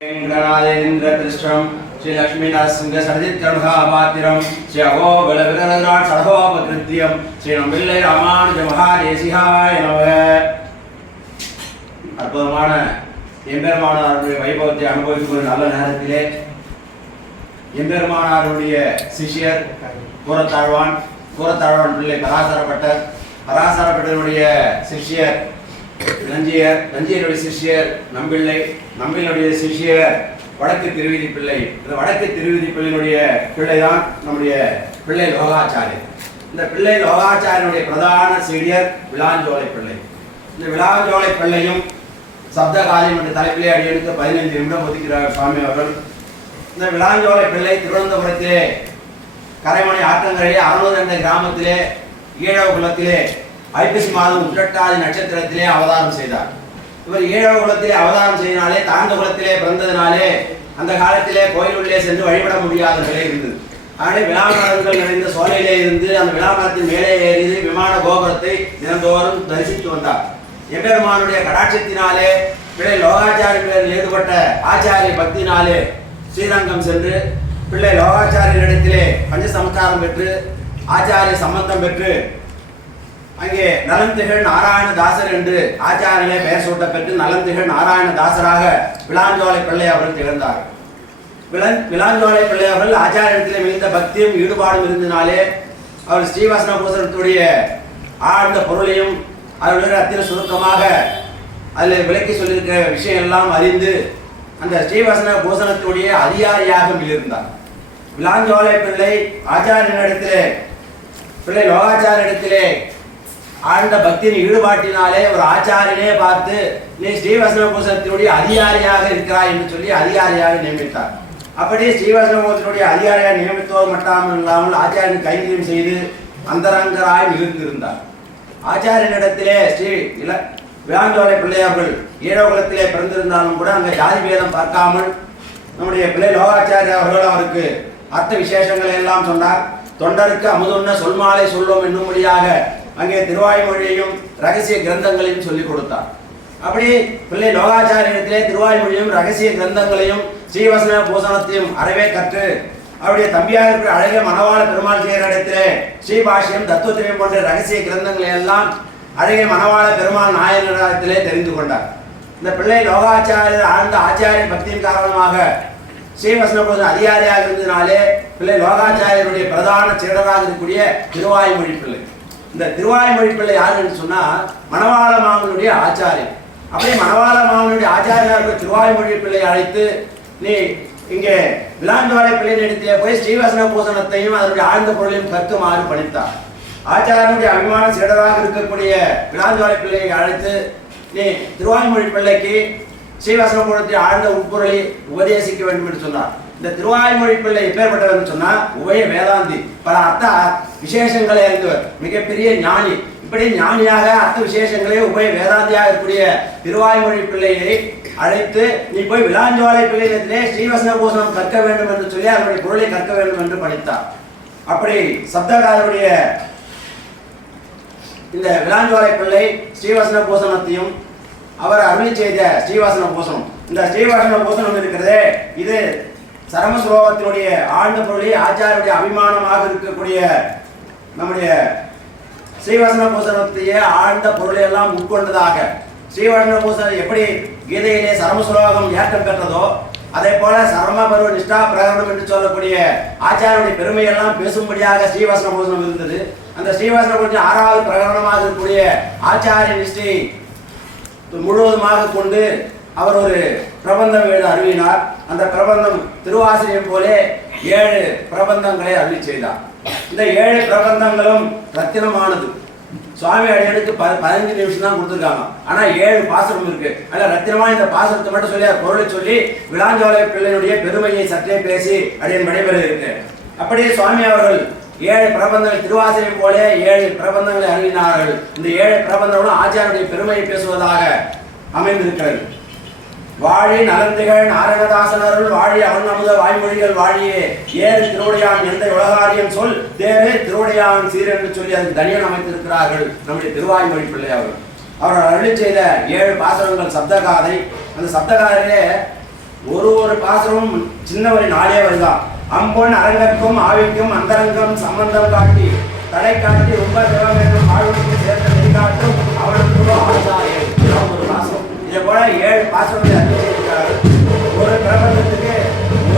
कृष्णं श्री लक्ष्मी नरसिंह सरदित्यनुभापातिरं श्री अगोबल विरराट सडगोपकृत्यं श्री नம்பிள்ளை ராமானுஜ மகாதேசிகாய நமக. அற்புதமான எம்பெருமானாருடைய வைபவத்தை அனுபவிக்கும் நல்ல நேரத்திலே எம்பெருமானாருடைய சிஷ்யர் கூரத்தாழ்வான் பிள்ளை பராசரப்பட்டருடைய சிஷ்யர் நஞ்சியருடைய சிஷ்யர் நம்பிள்ளுடைய சிஷ்யர் வடக்கு திருவிதி பிள்ளை. இந்த வடக்கு திருவிதி பிள்ளையினுடைய பிள்ளை தான் நம்முடைய பிள்ளை லோகாச்சாரியர். இந்த பிள்ளை லோகாச்சாரியனுடைய பிரதான சீடியர் விளாஞ்சோலை பிள்ளை. இந்த விளாஞ்சோலை பிள்ளையும் சப்தகாரியம் என்ற தலைப்பிலே அடியெடுத்து 15 நிமிடம் ஒதுக்கிறார் சுவாமி அவர்கள். இந்த விளாஞ்சோலை பிள்ளை திருவனந்தபுரத்திலே கரைமணி ஆற்றங்கரையிலே 600 என்ற கிராமத்திலே ஈழவ குலத்திலே ஐப்பசி மாதம் உத்திரட்டாதி நட்சத்திரத்திலே அவதாரம் செய்தார். இவர் ஈழவ குலத்திலே அவதாரம் செய்தனாலே தாழ்ந்த குலத்திலே பிறந்ததினாலே அந்த காலத்திலே கோயில் உள்ளே சென்று வழிபட முடியாத நிலை இருந்தது. ஆனால் விழாமரங்கள் நிறைந்த சோலையிலே இருந்து அந்த விழாமரத்தின் மேலே ஏறி விமான கோபுரத்தை தினந்தோறும் தரிசித்து வந்தார். எம்பெருமானுடைய கடாட்சத்தினாலே பிள்ளை லோகாச்சாரியர்களில் ஈடுபட்ட ஆச்சாரிய பக்தினாலே ஸ்ரீரங்கம் சென்று பிள்ளை லோகாச்சாரியரிடத்திலே பஞ்ச சமஸ்காரம் பெற்று ஆச்சாரிய சம்பந்தம் பெற்று அங்கே நலந்திகழ் நாராயணதாசர் என்று ஆச்சாரிலே பெயர் சூட்டப்பெற்று நலந்திகழ் நாராயணதாசராக விளாஞ்சோலை பிள்ளை அவர்கள் திகழ்ந்தார். விளாஞ்சோலை பிள்ளை அவர்கள் ஆச்சாரியத்திலே மிகுந்த பக்தியும் ஈடுபாடும் இருந்ததினாலே அவர் ஸ்ரீவசன பூசணத்துடைய ஆழ்ந்த பொருளையும் அவர்களுடைய அத்திர சுருக்கமாக அதில் விளக்கி சொல்லியிருக்கிற விஷயம் எல்லாம் அறிந்து அந்த ஸ்ரீவசன பூசணத்துடைய அதிகாரியாக இருந்தார். விளாஞ்சோலை பிள்ளை ஆச்சாரியனிடத்திலே பிள்ளை லோகாச்சாரியத்திலே ஆழ்ந்த பக்தியின் ஈடுபாட்டினாலே ஒரு ஆச்சாரியனே பார்த்து நீ ஸ்ரீவசன பூசணத்தினுடைய அதிகாரியாக இருக்கிறாய் என்று சொல்லி அதிகாரியாக நியமித்தார். அப்படி ஸ்ரீவசன பூசணத்தினுடைய அதிகாரியாக நியமித்தோடு மட்டும் இல்லாமல் ஆச்சாரியன் கைங்கரியம் செய்து அந்தரங்கராய் மிகுந்திருந்தார். ஆச்சாரியனிடத்திலே ஸ்ரீ விளாஞ்சோலை பிள்ளையவர்கள் ஈழகுலத்திலே பிறந்திருந்தாலும் கூட அங்கே ஜாதி பேதம் பார்க்காமல் நம்முடைய பிள்ளை லோகாச்சாரிய அவர்கள் அவருக்கு அர்த்த விசேஷங்களை எல்லாம் சொன்னார். தொண்டருக்கு அமுதுன்ன சொல்மாலை சொல்லும் என்னும்படியாக அங்கே திருவாய்மொழியையும் ரகசிய கிரந்தங்களையும் சொல்லிக் கொடுத்தார். அப்படி பிள்ளை லோகாச்சாரியத்திலே திருவாய்மொழியும் ரகசிய கிரந்தங்களையும் ஸ்ரீவசன பூசணத்தையும் அறவே கற்று அவருடைய தம்பியாக இருக்கிற அழகிய மணவாள பெருமாள் சேரிடத்திலே ஸ்ரீபாஷ்யம் தத்துவத்திரம் போன்ற ரகசிய கிரந்தங்களை எல்லாம் அழகிய மணவாள பெருமாள் நாயனத்திலே தெரிந்து கொண்டார். இந்த பிள்ளை லோகாச்சாரியர் ஆழ்ந்த ஆச்சாரிய பக்தியின் காரணமாக ஸ்ரீவசன பூசண அதிகாரியாக இருந்ததினாலே பிள்ளை லோகாச்சாரியருடைய பிரதான சீடராக இருக்கக்கூடிய திருவாய்மொழி பிள்ளை. இந்த திருவாய்மொழி பிள்ளை யார் என்று சொன்னா மணவாள மாமனுடைய ஆச்சாரியர். அப்படியே மணவாள மாமனுடைய ஆச்சாரியாக திருவாய்மொழி பிள்ளை அழைத்து நீ இங்கே விளாஞ்சோலை பிள்ளை இடத்திலே போய் ஸ்ரீவசன பூசணத்தையும் அதனுடைய ஆழ்ந்த பொருளையும் கற்குமாறு பணித்தார். ஆச்சாரியனுடைய அபிமான சீடராக இருக்கக்கூடிய விளாஞ்சோலை பிள்ளையை அழைத்து நீ திருவாய்மொழி பிள்ளைக்கு ஸ்ரீவசன பூசணத்தை ஆழ்ந்த உட்பொருளை உபதேசிக்க வேண்டும் என்று சொன்னார். இந்த திருவாய்மொழி பிள்ளை எப்பேற்பட்டவர் சொன்னா உபய வேதாந்தி, பல அர்த்த விசேஷங்களை அறிந்தவர், மிகப்பெரிய ஞானி. இப்படி ஞானியாக அர்த்த விசேஷங்களே உபய வேதாந்தியாக இருக்கக்கூடிய திருவாய்மொழி பிள்ளையை அழைத்து நீ போய் விளாஞ்சோலை பிள்ளையிடத்திலே ஸ்ரீவசன பூசணம் கற்க வேண்டும் என்று சொல்லி அவருடைய பொருளை கற்க வேண்டும் என்று படித்தார். அப்படி சப்தகாரருடைய இந்த விளாஞ்சோலை பிள்ளை ஸ்ரீவசன பூசணத்தையும் அவர் அருளி செய்த ஸ்ரீவசன பூசணம், இந்த ஸ்ரீவசன பூசணம் இருக்கிறதே இது சரமஸ்லோகத்தினுடைய ஆழ்ந்த பொருளை ஆச்சாரிய அபிமானமாக இருக்கக்கூடிய நம்முடைய ஸ்ரீவசன பூசணத்தையே ஆழ்ந்த பொருளை எல்லாம் உட்கொண்டதாக ஸ்ரீவசன பூசணம் எப்படி கீதையிலே சரமஸ்லோகம் ஏற்றம் பெற்றதோ அதே போல சரம பருவ நிஷ்டா பிரகரணம் என்று சொல்லக்கூடிய ஆச்சாரிய பெருமையெல்லாம் பேசும்படியாக ஸ்ரீவசன பூசணம் இருந்தது. அந்த ஸ்ரீவசன பூசணம் 6வது பிரகரணமாக இருக்கக்கூடிய ஆச்சாரிய நிஷ்டை முழுவதுமாக கொண்டு அவர் ஒரு பிரபந்தம் எழுத அருளினார். அந்த பிரபந்தம் திருவாசிரியம் போலே 7 பிரபந்தங்களை அருளி செய்தார். இந்த 7 பிரபந்தங்களும் ரத்தினமானது. சுவாமி அடியனுக்கு 15 நிமிஷம் தான் கொடுத்துருக்காங்க. ஆனா 7 பாசுரம் இருக்கு. அதில் ரத்தினமா இந்த பாசுரத்தை மட்டும் சொல்லி பொருளை சொல்லி விளாஞ்சோலை பிள்ளையினுடைய பெருமையை சற்றே பேசி அடியன் விடைபெற இருக்கு. அப்படியே சுவாமி அவர்கள் 7 பிரபந்தங்கள் திருவாசிரியம் போலே 7 பிரபந்தங்களை அருளினார்கள். இந்த 7 பிரபந்தங்களும் ஆச்சாரிய பெருமையை பேசுவதாக அமைந்திருக்கிறது. வாழி நலந்திகழ் நாராயணதாசனருள் வாழி அவன் அமுத வாய்மொழிகள் வாழியே ஏறு திருவுடையான் எந்த உலகாரியம் சொல் தேவே திருவுடையான் சீர் என்று சொல்லி அதுக்கு தனியன் அமைத்திருக்கிறார்கள் நம்முடைய திருவாய்மொழி பிள்ளை அவர்கள். அவர் அருளி செய்த 7 பாசுரங்கள் சப்தகாதை. அந்த சப்தகாதையிலே ஒரு பாசனமும் சின்ன வரி 4 வரிதான். அம்பொன் அரங்கற்கும் ஆவிக்கும் அந்தரங்கம் சம்பந்தம் காட்டி தடை காட்டி ரொம்ப தேவம் என்றும் வாழ்வுக்கு சேர்த்த நெறிகாட்டும் அவனுக்கு ஆச்சாரியன். ஒரு பாசனம். இதை போல 7 பாசனங்களை அறிவிச்சிருக்கிறார்கள். ஒரு பிரபந்தத்துக்கு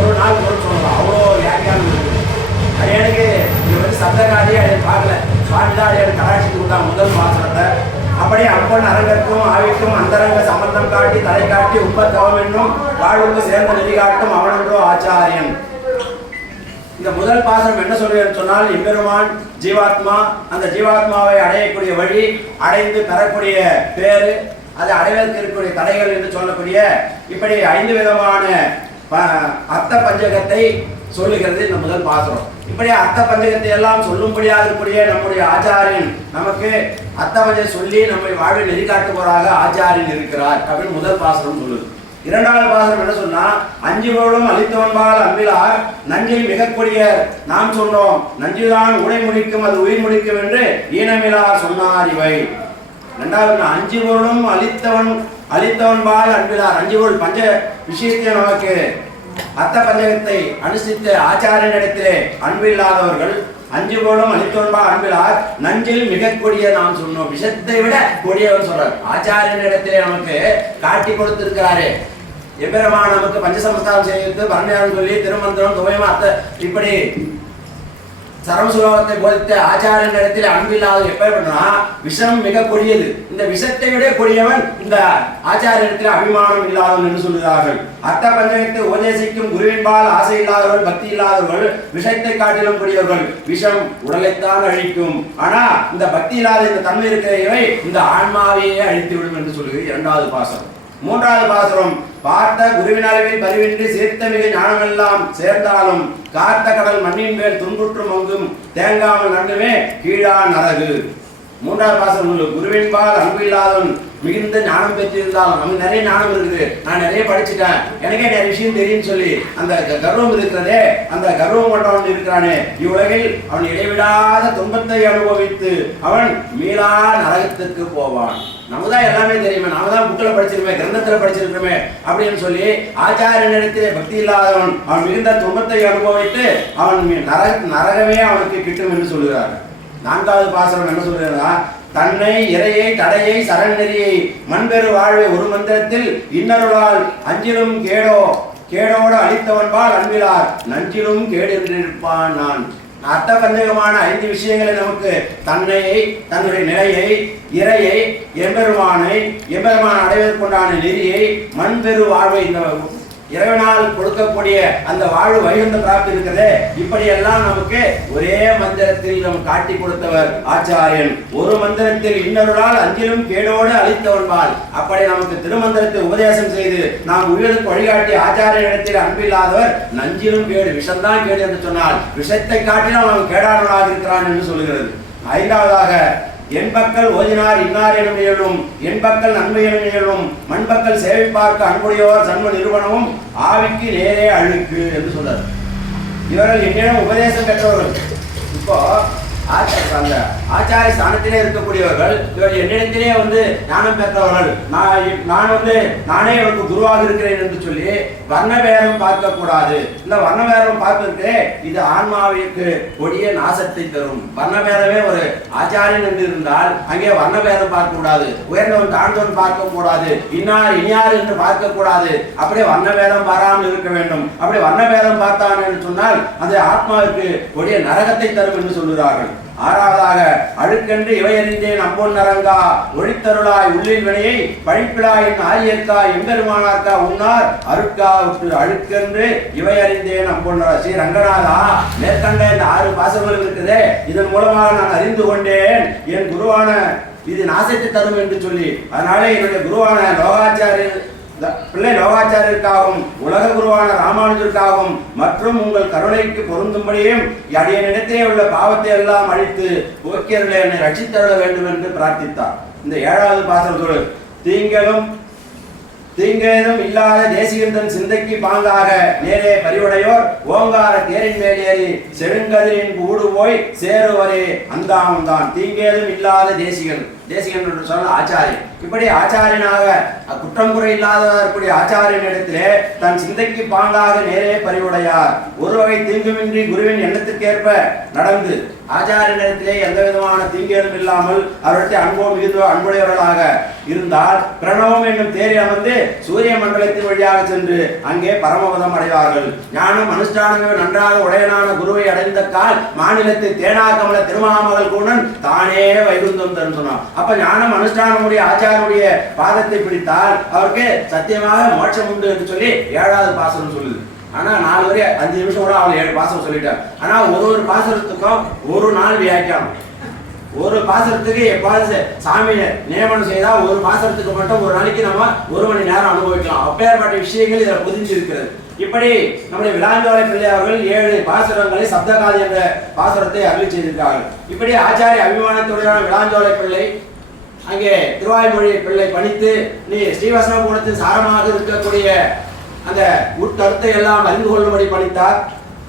ஒரு நாள் பொருள் சொல்லலாம். அவ்வளோ வியாக்கியானம் இருக்குது. அடையாளுக்கு இது வந்து சப்தகாரி அதை பார்க்கல. சுவாமி தான் அடையாளு கராட்சிக்கு கொடுத்தா முதல் பாசனத்தை. அப்படி அப்பன் அரங்கற்கும் ஆவிக்கும் அந்தரங்க சம்பந்தம் காட்டி தலை காட்டி உப்பத்தவம் என்னும் வாழ்வுக்கு சேர்ந்த நெறி காட்டும் அவனன்றோ ஆச்சாரியன். இந்த முதல் பாசனம் என்ன சொல்றேன்னு சொன்னால், எம்பெருமான் ஜீவாத்மா, அந்த ஜீவாத்மாவை அடையக்கூடிய வழி, அடைந்து பெறக்கூடிய பேரு, அது அடைவதற்கு இருக்கக்கூடிய தடைகள் என்று சொல்லக்கூடிய இப்படி 5 விதமான அர்த்த பஞ்சகத்தை சொல்லுகிறது இந்த முதல் பாசனம். இப்படி அர்த்த பஞ்சகத்தை எல்லாம் சொல்லும்படியாக இருக்கக்கூடிய நம்முடைய ஆச்சாரியன் நமக்கு அர்த்த பஞ்சம் சொல்லி நம்மை வாழ்வில் நெறிகாட்டுபவராக ஆச்சாரியன் இருக்கிறார் அப்படின்னு முதல் பாசனம் சொல்லுது. இரண்டாவது பாசனம் என்ன சொன்னா, 5 பொருளும் அளித்தவன்பால் அன்பிலார் நஞ்சில் மிகக்கூடிய நாம் சொன்னோம் நஞ்சுதான் உடை முடிக்கும் அது உயிர் முடிக்கும் என்று ஈனமிலார் சொன்னார் இவை. இரண்டாவது 5 பொருளும் அளித்தவன்பால் அன்பிலார். 5 பொருள் பஞ்ச விஷயத்தை நமக்கு அர்த்த பஞ்சகத்தை அனுஷ்டித்த ஆச்சாரியனிடத்திலே அன்பில்லாதவர்கள் 5 பொருளும் அளித்தவன்பால் அன்பிலார் நஞ்சில் மிக கொடிய நாம் சொன்னோம். விஷத்தை விட கொடியவன் சொல்றார். ஆச்சாரியனிடத்திலே நமக்கு காட்டி கொடுத்திருக்கிறாரே. எம்பெருமான் நமக்கு பஞ்சசமஸ்காரம் செய்து பரமயானம் சொல்லி திருமந்திரம் துவயமா இப்படி சரமசுலோகத்தை போதித்த ஆச்சாரியனிடத்தில் அன்பில்லாத எப்படின்னா விஷம் மிக கொடியது. இந்த விஷத்தை விட கொடியவன் இந்த ஆச்சாரியனிடத்தில் அபிமானம் இல்லாதவன் என்று சொல்கிறார்கள். அர்த்த பஞ்சகத்தை உபதேசிக்கும் குருவின்பால் ஆசை இல்லாதவர்கள் பக்தி இல்லாதவர்கள் விஷத்தை காட்டிலும் கொடியவர்கள். விஷம் உடலைத்தான் அழிக்கும், ஆனா இந்த பக்தி இல்லாத இந்த தன்மை இருக்கிறவை இந்த ஆன்மாவையே அழித்துவிடும் என்று சொல்லுகிறது இரண்டாவது பாசனம். மூன்றாவது பாசனம், பார்த்த குருவின் அளவில் பரிவின்றி சேர்த்த மிக ஞானமெல்லாம் சேர்ந்தாலும் காத்த கடல் மண்ணின் மேல் துன்புற்றும் அங்கும் தேங்காமல் நன்னுமே கீழா நரகு. மூன்றாவது பாசனம், குருவின்பால் அன்பு இல்லாதவன் மிகுந்த ஞானம் பெற்றிருந்தாலும், நமக்கு நிறைய ஞானம் இருக்குது, நான் நிறைய படிச்சுட்டேன், எனக்கே நிறைய விஷயம் தெரியும் சொல்லி அந்த கர்வம் இருக்கிறதே, அந்த கர்வம் கொண்டவன் இருக்கிறானே, இவ்வுலகில் அவன் இடைவிடாத துன்பத்தை அனுபவித்து அவன் மீளா நரகத்திற்கு போவான். நமக்கு தான் எல்லாமே தெரியுமே, நாம தான் புக்கில் படிச்சிருமே, கிரந்தத்தில் படிச்சிருக்கோமே அப்படின்னு சொல்லி ஆச்சாரியனிடத்திலே பக்தி இல்லாதவன் அவன் மிகுந்த துன்பத்தை அனுபவித்து அவன் நரகமே அவனுக்கு கிட்டும் என்று சொல்கிறார். நான்காவது பாசனம் என்ன சொல்கிறதா, தன்னை இறையை தடையை சரண் நெறியை மண்பெரு வாழ்வை ஒரு மந்திரத்தில் இன்னருளால் அஞ்சிலும் கேடோடு அளித்தவன்பால் அன்பிலார் நஞ்சிலும் கேடு என்றிருப்பான். நான் அர்த்த பஞ்சகமான 5 விஷயங்களை நமக்கு தன்னையை, தன்னுடைய நிலையை, இறையை, எம்பெருமான் அடைவதற்குண்டான நெறியை, மண்பெரு வாழ்வை, இந்த இறைவனால் கொடுக்கக்கூடிய அந்த வாழ்வு வைகுந்த பிராப்தி இருக்கிறதே, இப்படியெல்லாம் நமக்கு ஒரே மந்திரத்தில் நம் காட்டி கொடுத்தவர் ஆச்சாரியன். ஒரு மந்திரத்தில் இன்னொருளால் அஞ்சிலும் கேடோடு அளித்தவன்பால். அப்படி நமக்கு திருமந்திரத்தை உபதேசம் செய்து நாம் உயிருக்கு வழிகாட்டி ஆச்சாரியனிடத்தில் அன்பில்லாதவர் நஞ்சிலும் கேடு, விஷம்தான் கேடு என்று சொன்னால் விஷத்தை காட்டிலும் அவன் கேடானவனாக இருக்கிறான் என்று சொல்கிறது. ஐந்தாவதாக, என்பக்கள் ஓதினார் இன்னார் எனும் நிகழும், என்பக்கள் நன்மை எனும் நிகழும், மண்பக்கள் சேவை பார்க்க அன்புடையோர் சண்ம நிறுவனமும் ஆவிக்கு நேரே அழுக்கு என்று சொல்றார். இவர்கள் என்னிடம் உபதேசம் பெற்றவர்கள். இப்போ அந்த ஆச்சாரிய ஸ்தானத்திலே இருக்கக்கூடியவர்கள் இவர் என்னிடத்திலே வந்து ஞானம் பெற்றவர்கள், நானே இவருக்கு குருவாக இருக்கிறேன் என்று சொல்லி வர்ணபேதம் பார்க்க கூடாது. இந்த வர்ணபேதம் பார்ப்பதற்கு இது ஆன்மாவிற்கு கொடிய நாசத்தை தரும். வர்ணபேதமே ஒரு ஆச்சாரியன் என்று இருந்தால் அங்கே வர்ணபேதம் பார்க்க கூடாது, உயர்ந்தவன் தாழ்ந்தவன் பார்க்க கூடாது, இன்னார் இனியார் என்று பார்க்க கூடாது. அப்படியே வர்ணபேதம் பாராமல் இருக்க வேண்டும். அப்படி வர்ணபேதம் பார்த்தான் என்று சொன்னால் அது ஆத்மாவிற்கு கொடிய நரகத்தை தரும் என்று சொல்கிறார்கள். ஆறாவதாக, அழுக்கென்று இவையறிந்தேன் அம்பொன் நரங்கா ஒழித்தருளாய் உள்ளில் வினையை பழிப்பிடாயின் ஆரியர்க்கா எம்பெருமானார்க்கா உன்னார் அருட்கா விட்டு அழுக்கென்று இவையறிந்தேன் அம்பொன் நரா. ஸ்ரீ ரங்கநாதா, மேற்கண்ட இந்த 6 பாசங்கள் இருக்குதே, இதன் மூலமாக நான் அறிந்து கொண்டேன் என் குருவான இது நாசத்தை தரும் என்று சொல்லி. அதனால என்னுடைய குருவான பிள்ளை லோகாச்சாரியருக்காகவும் உலக குருவான ராமானுஜருக்காகவும் மற்றும் உங்கள் கருணைக்கு பொருந்தும்படியும் அடியனிடத்திலே உள்ள பாவத்தை எல்லாம் அழித்து போக்கியர்களை என்னை ரட்சித்தருள வேண்டும் என்று பிரார்த்தித்தார். இந்த 7வது பாசனத்தோடு, தீங்கேதும் இல்லாத தேசிகந்தன் சிந்தைக்கு பாங்காக நேரே பரிவுடையோர் ஓங்கார தேரின் மேலேறி செருங்கதிரின் ஊடு போய் சேருவரே அந்தாமந்தான். தீங்கேதும் இல்லாத தேசிகன், தேசிகன் என்று சொன்னால் ஆச்சாரியன். இப்படி ஆச்சாரியனாக குற்றம் குறை இல்லாதவர்களுடைய ஆச்சாரியனிடத்திலே தன் சிந்தைக்கு பாங்காக நேரே பறிவுடையார். ஒரு வகை தீங்குமின்றி குருவின் எண்ணத்திற்கேற்ப நடந்து ஆச்சாரியனிடத்திலே எந்த விதமான தீங்கேதும் இல்லாமல் அவர்கிட்ட அன்புடையவர்களாக இருந்தால் பிரணவம் என்னும் தேரில் அமர்ந்து சூரிய மண்டலத்தின் வழியாக சென்று அங்கே பரமபதம் அடைவார்கள். ஞானம் அனுஷ்டானமே நன்றாக உடையனான குருவை அடைந்த கால் மாநிலத்தை தேனாக்கமல திருமாமகள் கூடன் தானே வைகுந்தம் தரும் சொன்னார். அப்ப ஞானம் அனுஷ்டானமுடைய ஆச்சாரனுடைய பாதத்தை பிடித்தால் அவருக்கு சத்தியமாக மோட்சம் உண்டு என்று சொல்லி 7வது பாசனம் சொல்லுது. ஆனா 4 வரை 5 நிமிஷம் கூட அவள் 7 பாசனம் சொல்லிட்டார். ஆனா ஒரு பாசனத்துக்கும் ஒரு நாள் வியாக்கியானம். ஒரு பாசனத்துக்கு எப்பாவது சாமி நியமனம் செய்தா ஒரு பாசனத்துக்கு மட்டும் ஒரு நாளைக்கு நம்ம 1 மணி நேரம் அனுபவிக்கலாம். அப்பேற்பட்ட விஷயங்கள் இதில் புதிஞ்சு இருக்கிறது. இப்படி நம்முடைய விளாஞ்சோலை பிள்ளை அவர்கள் 7 பாசுரங்களை சப்தகாதி என்ற பாசுரத்தை அருளி செய்திருக்கிறார்கள். இப்படி ஆச்சாரிய அபிமானத்துடையான விளாஞ்சோலை பிள்ளை அங்கே திருவாய்மொழி பிள்ளை பணித்து நீ ஸ்ரீவசன குணத்தின் சாரமாக இருக்கக்கூடிய அந்த உட்கருத்தை எல்லாம் அறிந்து கொள்ளும்படி பணித்தார்.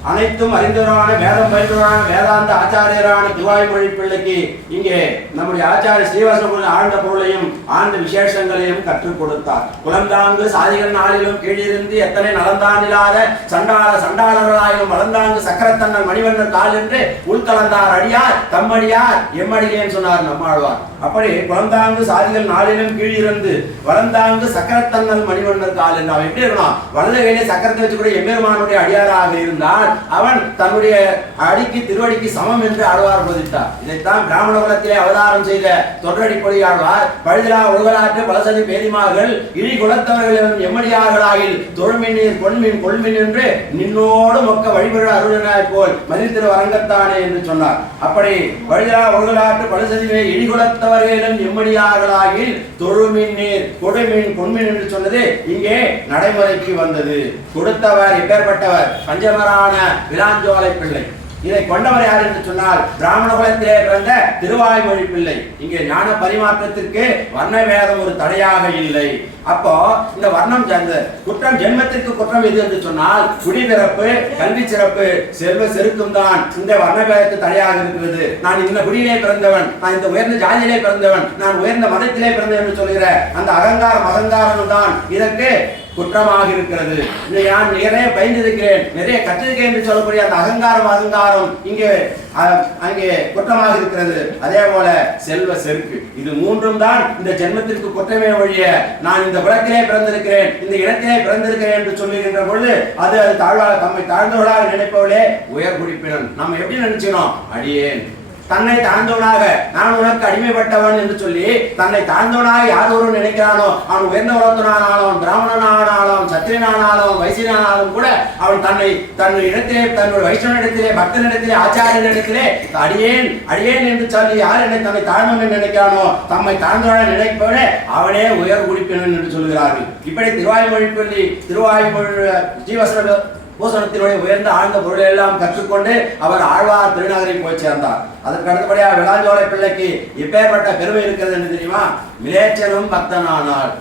அனைத்தும் அறிந்தவரான வேதம் பயின்றவரான வேதாந்த ஆச்சாரியரான திருவாய்மொழி பிள்ளைக்கு இங்கே நம்முடைய ஆச்சாரிய ஸ்ரீவாசன ஆழ்ந்த பொருளையும் ஆழ்ந்த விசேஷங்களையும் கற்றுக் கொடுத்தார். குலந்தாங்கு சாதிகள் நாளிலும் கீழிருந்து எத்தனை நலந்தான் இல்லாத சண்டாளர்களாயிலும் வளர்ந்தாங்கு சக்கரத்தன்னல் மணிவண்ணர் கால் என்று உள்கலந்தார் அடியார் தம்மடியார் எம்மடியேன்னு சொன்னார் நம்மாழ்வார். அப்படி குலந்தாங்கு சாதிகள் நாளிலும் கீழிருந்து வளர்ந்தாங்கு சக்கரத்தன்னல் மணிவண்ணர் கால் என்று அவன் எப்படி இருக்கணும்? வலது கையிலே சக்கரத்தை வச்சுக்கூடிய எம்பெருமானுடைய அடியாராக இருந்தால் அவன் தன்னுடைய அடிக்கு திருவடிக்கு சமம் என்று ஆழ்வார் போதித்தார். இதைத்தான் பிராமண குலத்திலே அவதாரம் செய்த தொடரடிப்பொழி ஆழ்வார் பழுதிலா ஒழுகலாற்று பலசதி பேரிமார்கள் இழி குலத்தவர்களிடம் எம்மடியார்களாயில் தொழுமின் பொன்மின் கொள்மின் என்று நின்னோடு மொக்க வழிபட அருளனாய் போல் மதித்திரு அரங்கத்தானே என்று சொன்னார். அப்படி பழுதிலா ஒழுகலாற்று பலசதிவே இழி குலத்தவர்களிடம் எம்மடியார்களாயில் தொழுமின் நீர் கொடுமின் பொன்மின் என்று சொன்னது இங்கே நடைமுறைக்கு வந்தது. கொடுத்தவர் எப்பேற்பட்டவர்? பஞ்சமரான விளாஞ்சோலை பிள்ளை. இதை கொண்டவர் யார் என்று சொன்னால் பிராமண குலத்திலே பிறந்த திருவாய்மொழி பிள்ளை. இங்கே ஞான பரிமாற்றத்திற்கு வர்ண வேதம் ஒரு தடையாக இல்லை. அப்போ இந்த வர்ணம் குற்றம் ஜென்மத்திற்கு குற்றம் எது என்று சொன்னால் குடிபிறப்பு கல்வி சிறப்பு செல்வ செருக்கும் தான் இந்த வர்ண வேதத்துக்கு தடையாக இருக்கிறது. நான் இந்த குடியிலே பிறந்தவன், நான் இந்த உயர்ந்த ஜாதியிலே பிறந்தவன், நான் உயர்ந்த மதத்திலே பிறந்தவன் என்று சொல்கிற அந்த அகங்காரம் தான் இதற்கு குற்றமாக இருக்கிறது. நான் நிறைய பயந்திருக்கிறேன், நிறைய கற்றிருக்கிறேன் என்று சொல்லக்கூடிய அந்த அகங்காரம் இங்கே அங்கே குற்றமாக இருக்கிறது. அதே போல செல்வ செருக்கு, இது மூன்றும் தான் இந்த ஜென்மத்திற்கு குற்றமே ஒழிய நான் இந்த குலத்திலே பிறந்திருக்கிறேன், இந்த இடத்திலே பிறந்திருக்கிறேன் என்று சொல்லுகின்ற பொழுது அது தம்மை தாழ்ந்தவர்களாக நினைப்பவளே உயர் குடிப்பினன். நம்ம எப்படி நினைச்சோம்? அடியேன் தன்னை தாழ்ந்தவனாக நான் உனக்கு அடிமைப்பட்டவன் என்று சொல்லி தன்னை தாழ்ந்தவனாக யார் ஒரு நினைக்கிறானோ அவன் உயர்ந்த உலகத்தினாலும் பிராமணனானாலும் சத்திரியனானாலும் வைசியனானாலும் கூட அவன் தன் இடத்திலே தன்னுடைய வைஷ்ணவனிடத்திலே பக்தனிடத்திலே ஆச்சாரியனிடத்திலே அடியேன் என்று சொல்லி யார் என்னை தன்னை தாழ்ந்தவன் நினைக்கிறானோ தம்மை தாழ்ந்தவனாக நினைப்பவனே அவனே உயர் குடிப்பினன் என்று சொல்கிறார்கள். இப்படி திருவாய்மொழி ஜீவசன பூசணத்தினுடைய உயர்ந்த ஆழ்ந்த பொருளை எல்லாம் கற்றுக்கொண்டு அவர் ஆழ்வார் திருநகரை போய் சேர்ந்தார். அதற்கு அடுத்தபடியாக விளாஞ்சோலை பிள்ளைக்கு இப்பேற்பட்ட பெருமை இருக்கிறது என்று தெரியுமா? மிலேச்சனும் பக்தனானாள்.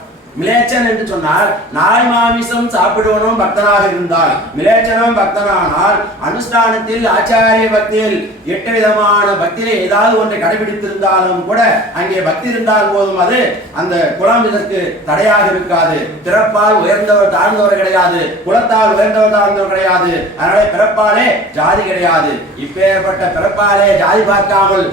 மிலேச்சன் என்று சொன்னால் நாய் மாமிசம் சாப்பிடுவனும் பக்தனாக இருந்தால் மிலேச்சனும் பக்தனானால் அனுஷ்டானத்தில் ஆச்சாரிய பக்தியில் 8 விதமான பக்தியிலே ஏதாவது ஒன்றை கடைபிடித்திருந்தாலும் கூட அங்கே பக்தி இருந்தால் போதும் அது அந்த குலம் இதற்கு தடையாக இருக்காது. பிறப்பால் உயர்ந்தவர் தாழ்ந்தவர் கிடையாது, குலத்தால் உயர்ந்தவர் தாழ்ந்தவர் கிடையாது, அதனால பிறப்பாலே ஜாதி கிடையாது. இப்பேற்பட்ட பிறப்பாலே ஜாதி பார்க்காமல்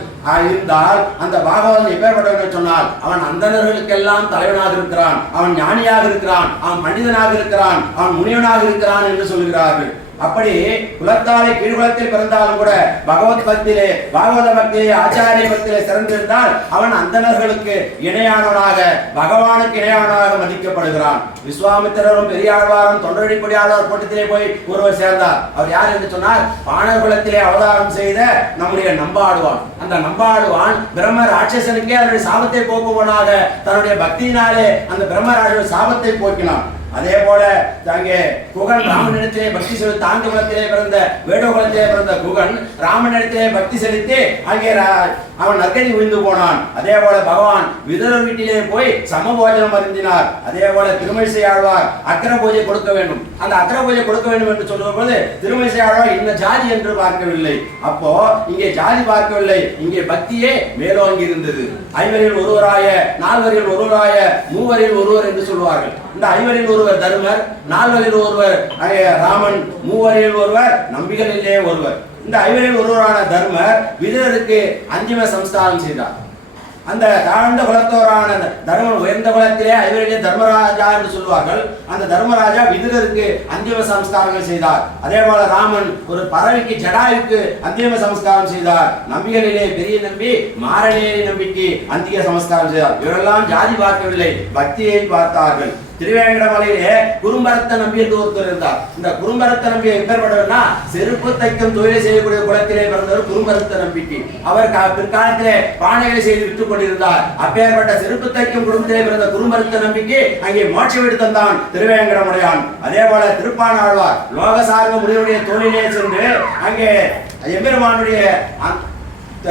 இருந்தால் அந்த பாகவதன் எப்பேற்பட்டவன் சொன்னால் அவன் அந்தணர்களுக்கெல்லாம் தலைவனாக இருக்கிறான், அவன் ஞானியாக இருக்கிறான், அவன் பண்டிதனாக இருக்கிறான், அவன் முனிவனாக இருக்கிறான் என்று சொல்கிறார்கள். அப்படி குலத்தாலே கீழ்குலத்தில் பிறந்தாலும் கூட பகவத் பக்தியிலே பாகவத பக்தியிலே ஆச்சாரிய பக்தியிலே சிறந்திருந்தால் அவன் அந்தணர்களுக்கு இணையானவனாக பகவானுக்கு இணையானவனாக மதிக்கப்படுகிறான். விஸ்வாமித்திரரும் பெரியாழ்வாரும் தொண்டடிப்படியாழ்வார் கூட்டத்திலே போய் ஒருவர் சேர்ந்தார். அவர் யார் என்று சொன்னார்? பாணர் குலத்திலே அவதாரம் செய்த நம்முடைய நம்பாடுவான். அந்த நம்பாடுவான் பிரம்ம ராட்சசனுக்கே அவருடைய சாபத்தை போக்குவனாக தன்னுடைய பக்தியினாலே அந்த பிரம்ம ராட்சச சாபத்தை போக்கினான். அதே போல அங்கே குகன் ராமனிடத்திலே பக்தி செலுத்தி ஆண்டு குலத்திலே பிறந்த வேடோ குலத்திலே பிறந்த குகன் ராமனிடத்திலே பக்தி செலுத்தி அங்கே அவன் நற்கதி விழுந்து போனான். அதே போல பகவான் விதுரர் வீட்டிலே போய் சமபோஜனம் அருந்தினார். அதே போல திருமழிசை ஆழ்வார் அக்கர பூஜை கொடுக்க வேண்டும், அந்த அக்கர பூஜை கொடுக்க வேண்டும் என்று சொல்லுற போது திருமழிசை ஆழ்வார் இந்த ஜாதி என்று பார்க்கவில்லை. அப்போ இங்கே ஜாதி பார்க்கவில்லை, இங்கே பக்தியே மேலோங்கி இருந்தது. ஐவரில் ஒருவராய, நால்வரில் ஒருவராய, மூவரில் ஒருவர் என்று சொல்வார்கள். இந்த ஐவரில் ஒருவர் தருமர், நால்வரில் ஒருவர் ராமன், மூவரில் ஒருவர் நம்பிகளிலே ஒருவர். இந்த ஐவரில் ஒருவரான தர்மர் விதுரருக்கு அந்திம சம்ஸ்காரம் செய்தார். அந்த தாழ்ந்த குலத்தோரான தர்மன் உயர்ந்த குலத்திலே ஐவரிலே தர்மராஜா என்று சொல்வார்கள். அந்த தர்மராஜா விதுரருக்கு அந்திம சம்ஸ்காரங்கள் செய்தார். அதே போல ராமன் ஒரு பறவைக்கு ஜடாயுக்கு அந்திம சம்ஸ்காரம் செய்தார். நம்பிகளிலே பெரிய நம்பி மாரநேரி நம்பிக்கு அந்திம சம்ஸ்காரம் செய்தார். இவரெல்லாம் ஜாதி பார்க்கவில்லை, பக்தியை பார்த்தார்கள். திருவேங்கடமலையிலே குறும்பரத்த நம்பி என்று ஒருத்தர் இருந்தார். இந்த குறும்பரத்த நம்பி எப்பேற்பட்டவர்னா செருப்பு தைக்கும் தொழிலை செய்யக்கூடிய குலத்திலே பிறந்தவர் குறும்பரத்த நம்பிக்கு. அவர் பிற்காலத்திலே பானைகளை செய்து விட்டுக் கொண்டிருந்தார். அப்பேற்பட்ட செருப்பு தைக்கும் குடும்பத்திலே பிறந்த குறும்பரத்த நம்பிக்கு அங்கே மோட்ச வீடு தந்தான் திருவேங்கடமுடையான். அதே போல திருப்பானாழ்வார் லோகசார்ந்த முனிவருடைய தொழிலே சென்று அங்கே எம்பெருமானுடைய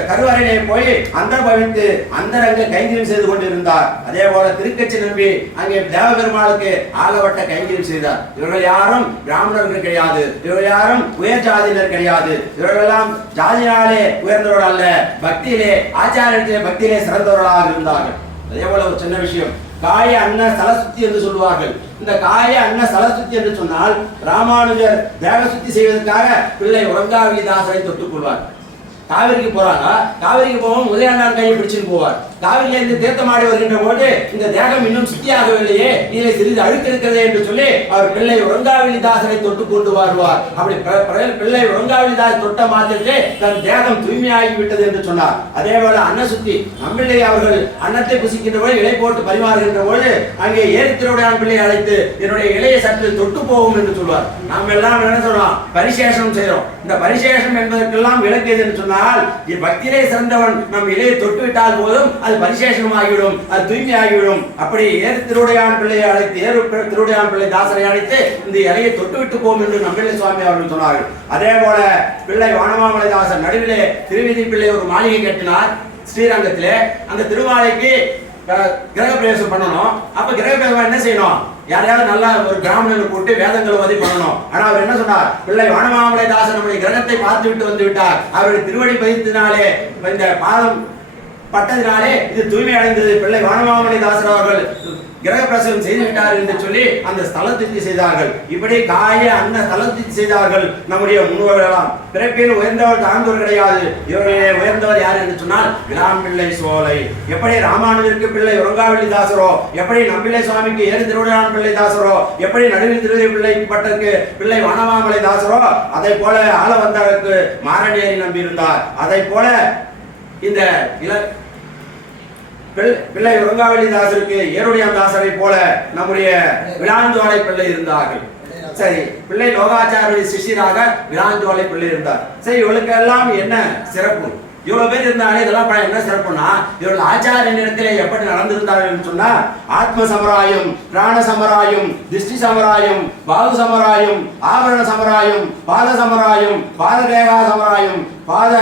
கருவறையிலே போய் அந்தர்பவித்து அந்தரங்க கைங்கரியம் செய்து கொண்டிருந்தார். அதே போல திருக்கச்சி நம்பி அங்கே தேவபெருமாளுக்கு ஆலவட்ட கைங்கரியம் செய்தார். இவர்கள் யாரும் பிராமணர்கள் கிடையாது, இவர்கள் யாரும் உயர் ஜாதியினர் கிடையாது. இவர்களெல்லாம் ஜாதியினாலே உயர்ந்தவர்கள் அல்ல, பக்தியிலே ஆச்சாரியத்திலே பக்தியிலே சிறந்தவர்களாக இருந்தார்கள். அதே போல ஒரு சின்ன விஷயம், காய அன்ன சலசுத்தி என்று சொல்லுவார்கள். இந்த காய அன்ன சலசுத்தி என்று சொன்னால் ராமானுஜர் தேவ சுத்தி செய்வதற்காக பிள்ளை உறங்காவிதாசரை தொட்டுக் கொள்வார். காவிரிக்கு போறாங்க, காவிரிக்கு போவோம் உதயநாராயணன் கையை பிடிச்சிட்டு போவார். காவிரியில இருந்து தீர்த்தமாடி வருகின்ற போது இந்த தேகம் இன்னும் சுத்தியாகவில்லையே, இதில் சிறிது அழுக்கு இருக்கிறதே என்று சொல்லி அவர் பிள்ளை உறங்காவிலிதாசரை தொட்டு கொண்டு வருவார். அப்படி பிள்ளை உறங்காவிலிதாஸ் தொட்ட மாதிரியே தன் தேகம் தூய்மையாகி விட்டது என்று சொன்னார். அதே போல அன்ன சுத்தி நம்பிள்ளை அவர்கள் அன்னத்தை புசிக்கின்ற போது இலை போட்டு பரிமாறுகின்ற போது அங்கே ஏரித்திருவுடையான் பிள்ளை அழைத்து என்னுடைய இலையை சற்று தொட்டு போகும் என்று சொல்வார். நாம் எல்லாம் என்ன சொல்றோம், பரிசேஷம் செய்யறோம். இந்த பரிசேஷம் என்பதற்கெல்லாம் விளக்கு எது என்று சொன்னால், பக்தியிலே சிறந்தவன் நம் இலையை தொட்டு விட்டால் போதும் அது பரிசேஷமாகிவிடும், அது தூய்மையாகிவிடும். அப்படி ஏறு திருவுடையான் பிள்ளையை அழைத்து, ஏறு திருவுடையான் பிள்ளை தாசரை அழைத்து இந்த இலையை தொட்டு விட்டு போம் என்று நம்பிள்ளை சுவாமி அவர்கள் சொன்னார்கள். அதே போல பிள்ளை வானமாமலை தாசர் நடுவிலே திருவிதி பிள்ளை ஒரு மாளிகை கட்டினார் ஸ்ரீரங்கத்திலே. அந்த திருமாலைக்கு கிரக பிரவேசம் பண்ணணும். அப்ப கிரக பிரவேசம் என்ன செய்யணும், யாரையாவது நல்லா ஒரு பிராமணனை கூட்டு வேதங்களை உதவி பண்ணணும். ஆனா அவர் என்ன சொன்னார், பிள்ளை வானமாமலை தாசன் நம்முடைய கிரகத்தை பார்த்து விட்டு வந்து விட்டார், அவருடைய திருவடி பதித்தினாலே இந்த பாதம் பட்டதினாலே இது தூய்மை அடைந்தது, பிள்ளை வானமாமலை தாசர் அவர்கள் கிரக பிரசவம் செய்து விட்டார் என்று சொல்லி அந்த ஸ்தலத்திற்கு செய்தார்கள். இப்படி காய அன்ன ஸ்தலத்திற்கு செய்தார்கள் நம்முடைய முன்னோர்களெல்லாம். பிறப்பில் உயர்ந்தவர் தாழ்ந்தவர் கிடையாது. இவர்களே உயர்ந்தவர் யார் என்று சொன்னால் விளான் பிள்ளை சோலை. எப்படி ராமானுஜருக்கு பிள்ளை உறங்காவெளி தாசரோ, எப்படி நம்பிள்ளை சுவாமிக்கு ஏறு திருவிழான் பிள்ளை தாசரோ, எப்படி நடுவில் திருவிழை பிள்ளை பட்டருக்கு பிள்ளை வானமாமலை தாசரோ, அதை போல ஆளவந்தாருக்கு மாரநேரி நம்பி இருந்தார். அதை போல இந்த பிள்ளை உறங்காவெளி தாசருக்கு ஏருடையான் தாசரை போல நம்முடைய விளாஞ்சோலை பிள்ளை இருந்தார்கள். சரி, பிள்ளை லோகாச்சாரிய சிஷியராக விளாஞ்சோலை பிள்ளை இருந்தார். சரி, இவளுக்கு எல்லாம் என்ன சிறப்பு, இவ்வளவு பேர் இருந்தாலே இதெல்லாம் என்ன சிறப்புனா, இவர்கள் ஆச்சாரிய இடத்திலே எப்படி நடந்திருந்தார்கள் சொன்னா, ஆத்ம சமராயம், பிராண சமராயம், திருஷ்டி சமராயம், பாகு சமராயம், ஆபரண சமராயம், பாத சமராயம், பாதரேகா சமராயம், பாத